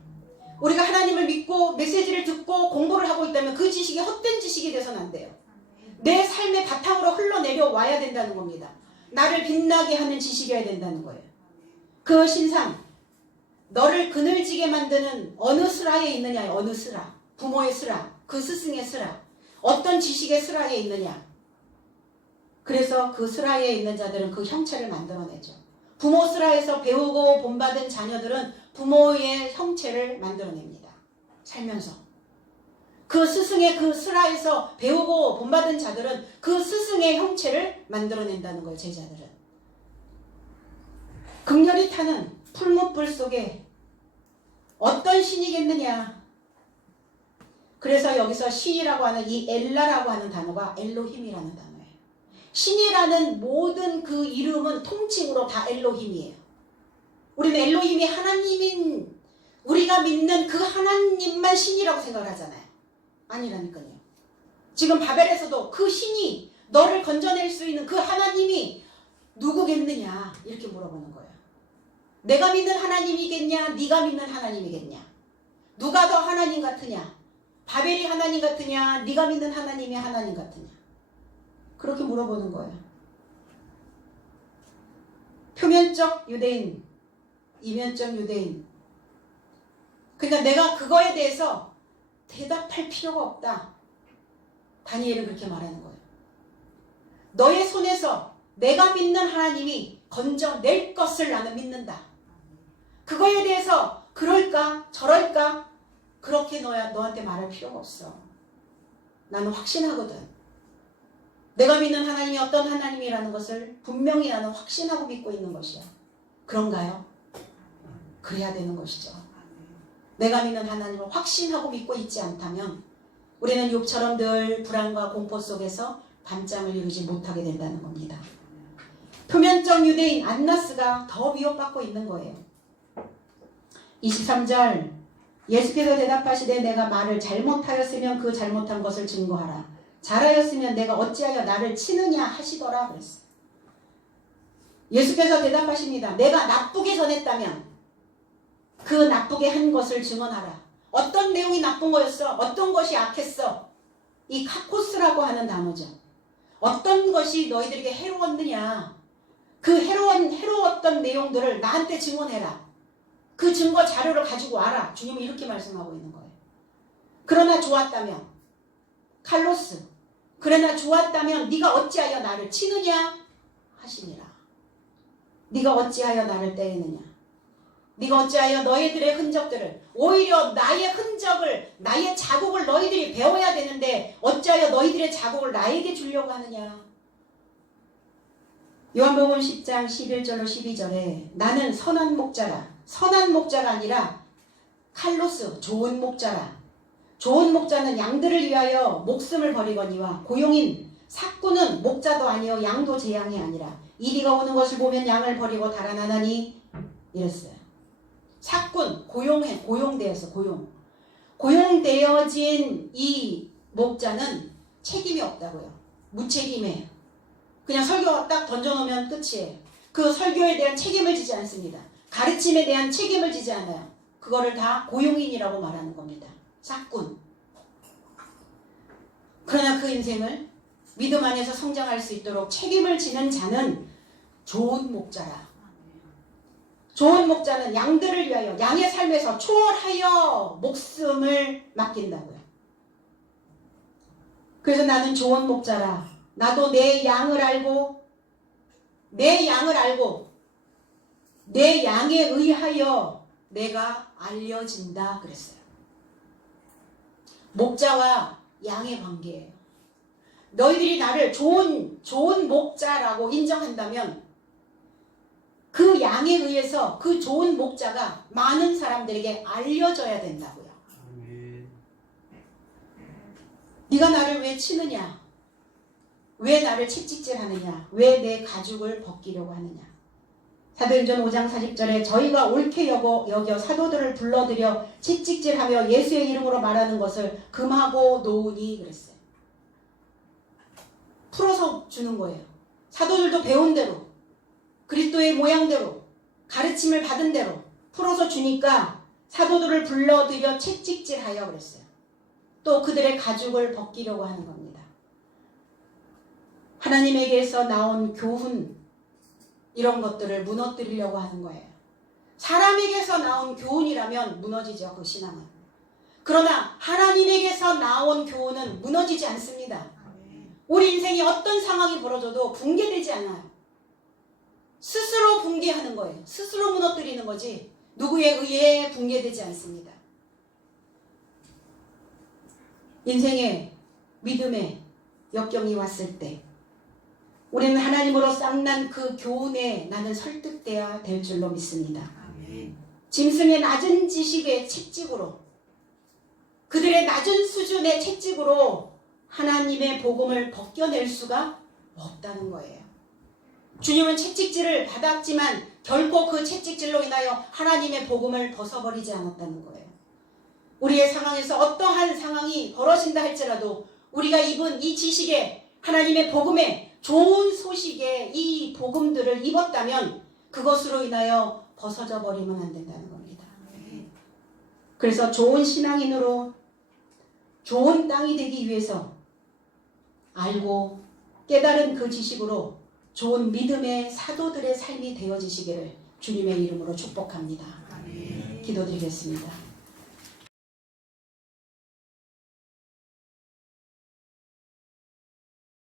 우리가 하나님을 믿고 메시지를 듣고 공부를 하고 있다면 그 지식이 헛된 지식이 돼서는 안 돼요. 내 삶의 바탕으로 흘러내려 와야 된다는 겁니다. 나를 빛나게 하는 지식이어야 된다는 거예요. 그 신상, 너를 그늘지게 만드는 어느 스라에 있느냐, 어느 스라. 부모의 스라, 그 스승의 스라. 어떤 지식의 스라에 있느냐. 그래서 그 스라에 있는 자들은 그 형체를 만들어내죠. 부모 스라에서 배우고 본받은 자녀들은 부모의 형체를 만들어냅니다. 살면서. 그 스승의 그 스라에서 배우고 본받은 자들은 그 스승의 형체를 만들어낸다는 거예요. 제자들은. 극렬히 타는 풀무불 속에 어떤 신이겠느냐. 그래서 여기서 신이라고 하는 이 엘라라고 하는 단어가 엘로힘이라는 단어예요. 신이라는 모든 그 이름은 통칭으로 다 엘로힘이에요. 우리는 엘로힘이 하나님인 우리가 믿는 그 하나님만 신이라고 생각을 하잖아요. 아니라니까요. 지금 바벨에서도 그 신이 너를 건져낼 수 있는 그 하나님이 누구겠느냐 이렇게 물어보는 거예요. 내가 믿는 하나님이겠냐? 네가 믿는 하나님이겠냐? 누가 더 하나님 같으냐? 바벨이 하나님 같으냐? 네가 믿는 하나님이 하나님 같으냐? 그렇게 물어보는 거예요. 표면적 유대인, 이면적 유대인. 그러니까 내가 그거에 대해서 대답할 필요가 없다. 다니엘은 그렇게 말하는 거예요. 너의 손에서 내가 믿는 하나님이 건져낼 것을 나는 믿는다. 그거에 대해서 그럴까 저럴까 그렇게 너한테 말할 필요가 없어. 나는 확신하거든. 내가 믿는 하나님이 어떤 하나님이라는 것을 분명히 나는 확신하고 믿고 있는 것이야. 그런가요? 그래야 되는 것이죠. 내가 믿는 하나님을 확신하고 믿고 있지 않다면 우리는 욥처럼 늘 불안과 공포 속에서 밤잠을 이루지 못하게 된다는 겁니다. 표면적 유대인 안나스가 더 위협받고 있는 거예요. 23절 예수께서 대답하시되 내가 말을 잘못하였으면 그 잘못한 것을 증거하라. 잘하였으면 내가 어찌하여 나를 치느냐 하시더라 그랬어요. 예수께서 대답하십니다. 내가 나쁘게 전했다면 그 나쁘게 한 것을 증언하라. 어떤 내용이 나쁜 거였어? 어떤 것이 악했어? 이 카코스라고 하는 단어죠. 어떤 것이 너희들에게 해로웠느냐? 그 해로웠던 내용들을 나한테 증언해라. 그 증거 자료를 가지고 와라. 주님은 이렇게 말씀하고 있는 거예요. 그러나 좋았다면 칼로스 그러나 좋았다면 네가 어찌하여 나를 치느냐 하시니라. 네가 어찌하여 나를 때리느냐. 네가 어찌하여 너희들의 흔적들을 오히려 나의 흔적을 나의 자국을 너희들이 배워야 되는데 어찌하여 너희들의 자국을 나에게 주려고 하느냐. 요한복음 10장 11절로 12절에 나는 선한 목자라. 선한 목자가 아니라 칼로스 좋은 목자라. 좋은 목자는 양들을 위하여 목숨을 버리거니와 고용인 삭구는 목자도 아니요 양도 제 양이 아니라 이리가 오는 것을 보면 양을 버리고 달아나나니 이랬어요. 삭군 고용되어서 고용되어진 이 목자는 책임이 없다고요. 무책임해요. 그냥 설교 딱 던져놓으면 끝이에요. 그 설교에 대한 책임을 지지 않습니다. 가르침에 대한 책임을 지지 않아요. 그거를 다 고용인이라고 말하는 겁니다. 삭군. 그러나 그 인생을 믿음 안에서 성장할 수 있도록 책임을 지는 자는 좋은 목자라. 좋은 목자는 양들을 위하여 양의 삶에서 초월하여 목숨을 맡긴다고요. 그래서 나는 좋은 목자라. 나도 내 양을 알고 내 양에 의하여 내가 알려진다 그랬어요. 목자와 양의 관계예요. 너희들이 나를 좋은 목자라고 인정한다면 그 양에 의해서 그 좋은 목자가 많은 사람들에게 알려져야 된다고요. 네가 나를 왜 치느냐? 왜 나를 채찍질하느냐? 왜 내 가죽을 벗기려고 하느냐? 사도행전 5장 40절에 저희가 옳게 여겨 사도들을 불러들여 채찍질하며 예수의 이름으로 말하는 것을 금하고 놓으니 그랬어요. 풀어서 주는 거예요. 사도들도 배운 대로 그리스도의 모양대로 가르침을 받은 대로 풀어서 주니까 사도들을 불러들여 채찍질하여 그랬어요. 또 그들의 가죽을 벗기려고 하는 겁니다. 하나님에게서 나온 교훈 이런 것들을 무너뜨리려고 하는 거예요. 사람에게서 나온 교훈이라면 무너지죠. 그 신앙은. 그러나 하나님에게서 나온 교훈은 무너지지 않습니다. 우리 인생에 어떤 상황이 벌어져도 붕괴되지 않아요. 스스로 붕괴하는 거예요. 스스로 무너뜨리는 거지 누구에 의해 붕괴되지 않습니다. 인생에 믿음의 역경이 왔을 때 우리는 하나님으로 쌍난 그 교훈에 나는 설득돼야 될 줄로 믿습니다. 짐승의 낮은 지식의 채찍으로 그들의 낮은 수준의 채찍으로 하나님의 복음을 벗겨낼 수가 없다는 거예요. 주님은 채찍질을 받았지만 결코 그 채찍질로 인하여 하나님의 복음을 벗어버리지 않았다는 거예요. 우리의 상황에서 어떠한 상황이 벌어진다 할지라도 우리가 입은 이 지식에 하나님의 복음에 좋은 소식에 이 복음들을 입었다면 그것으로 인하여 벗어져 버리면 안 된다는 겁니다. 그래서 좋은 신앙인으로 좋은 땅이 되기 위해서 알고 깨달은 그 지식으로 좋은 믿음의 사도들의 삶이 되어지시기를 주님의 이름으로 축복합니다. 기도드리겠습니다.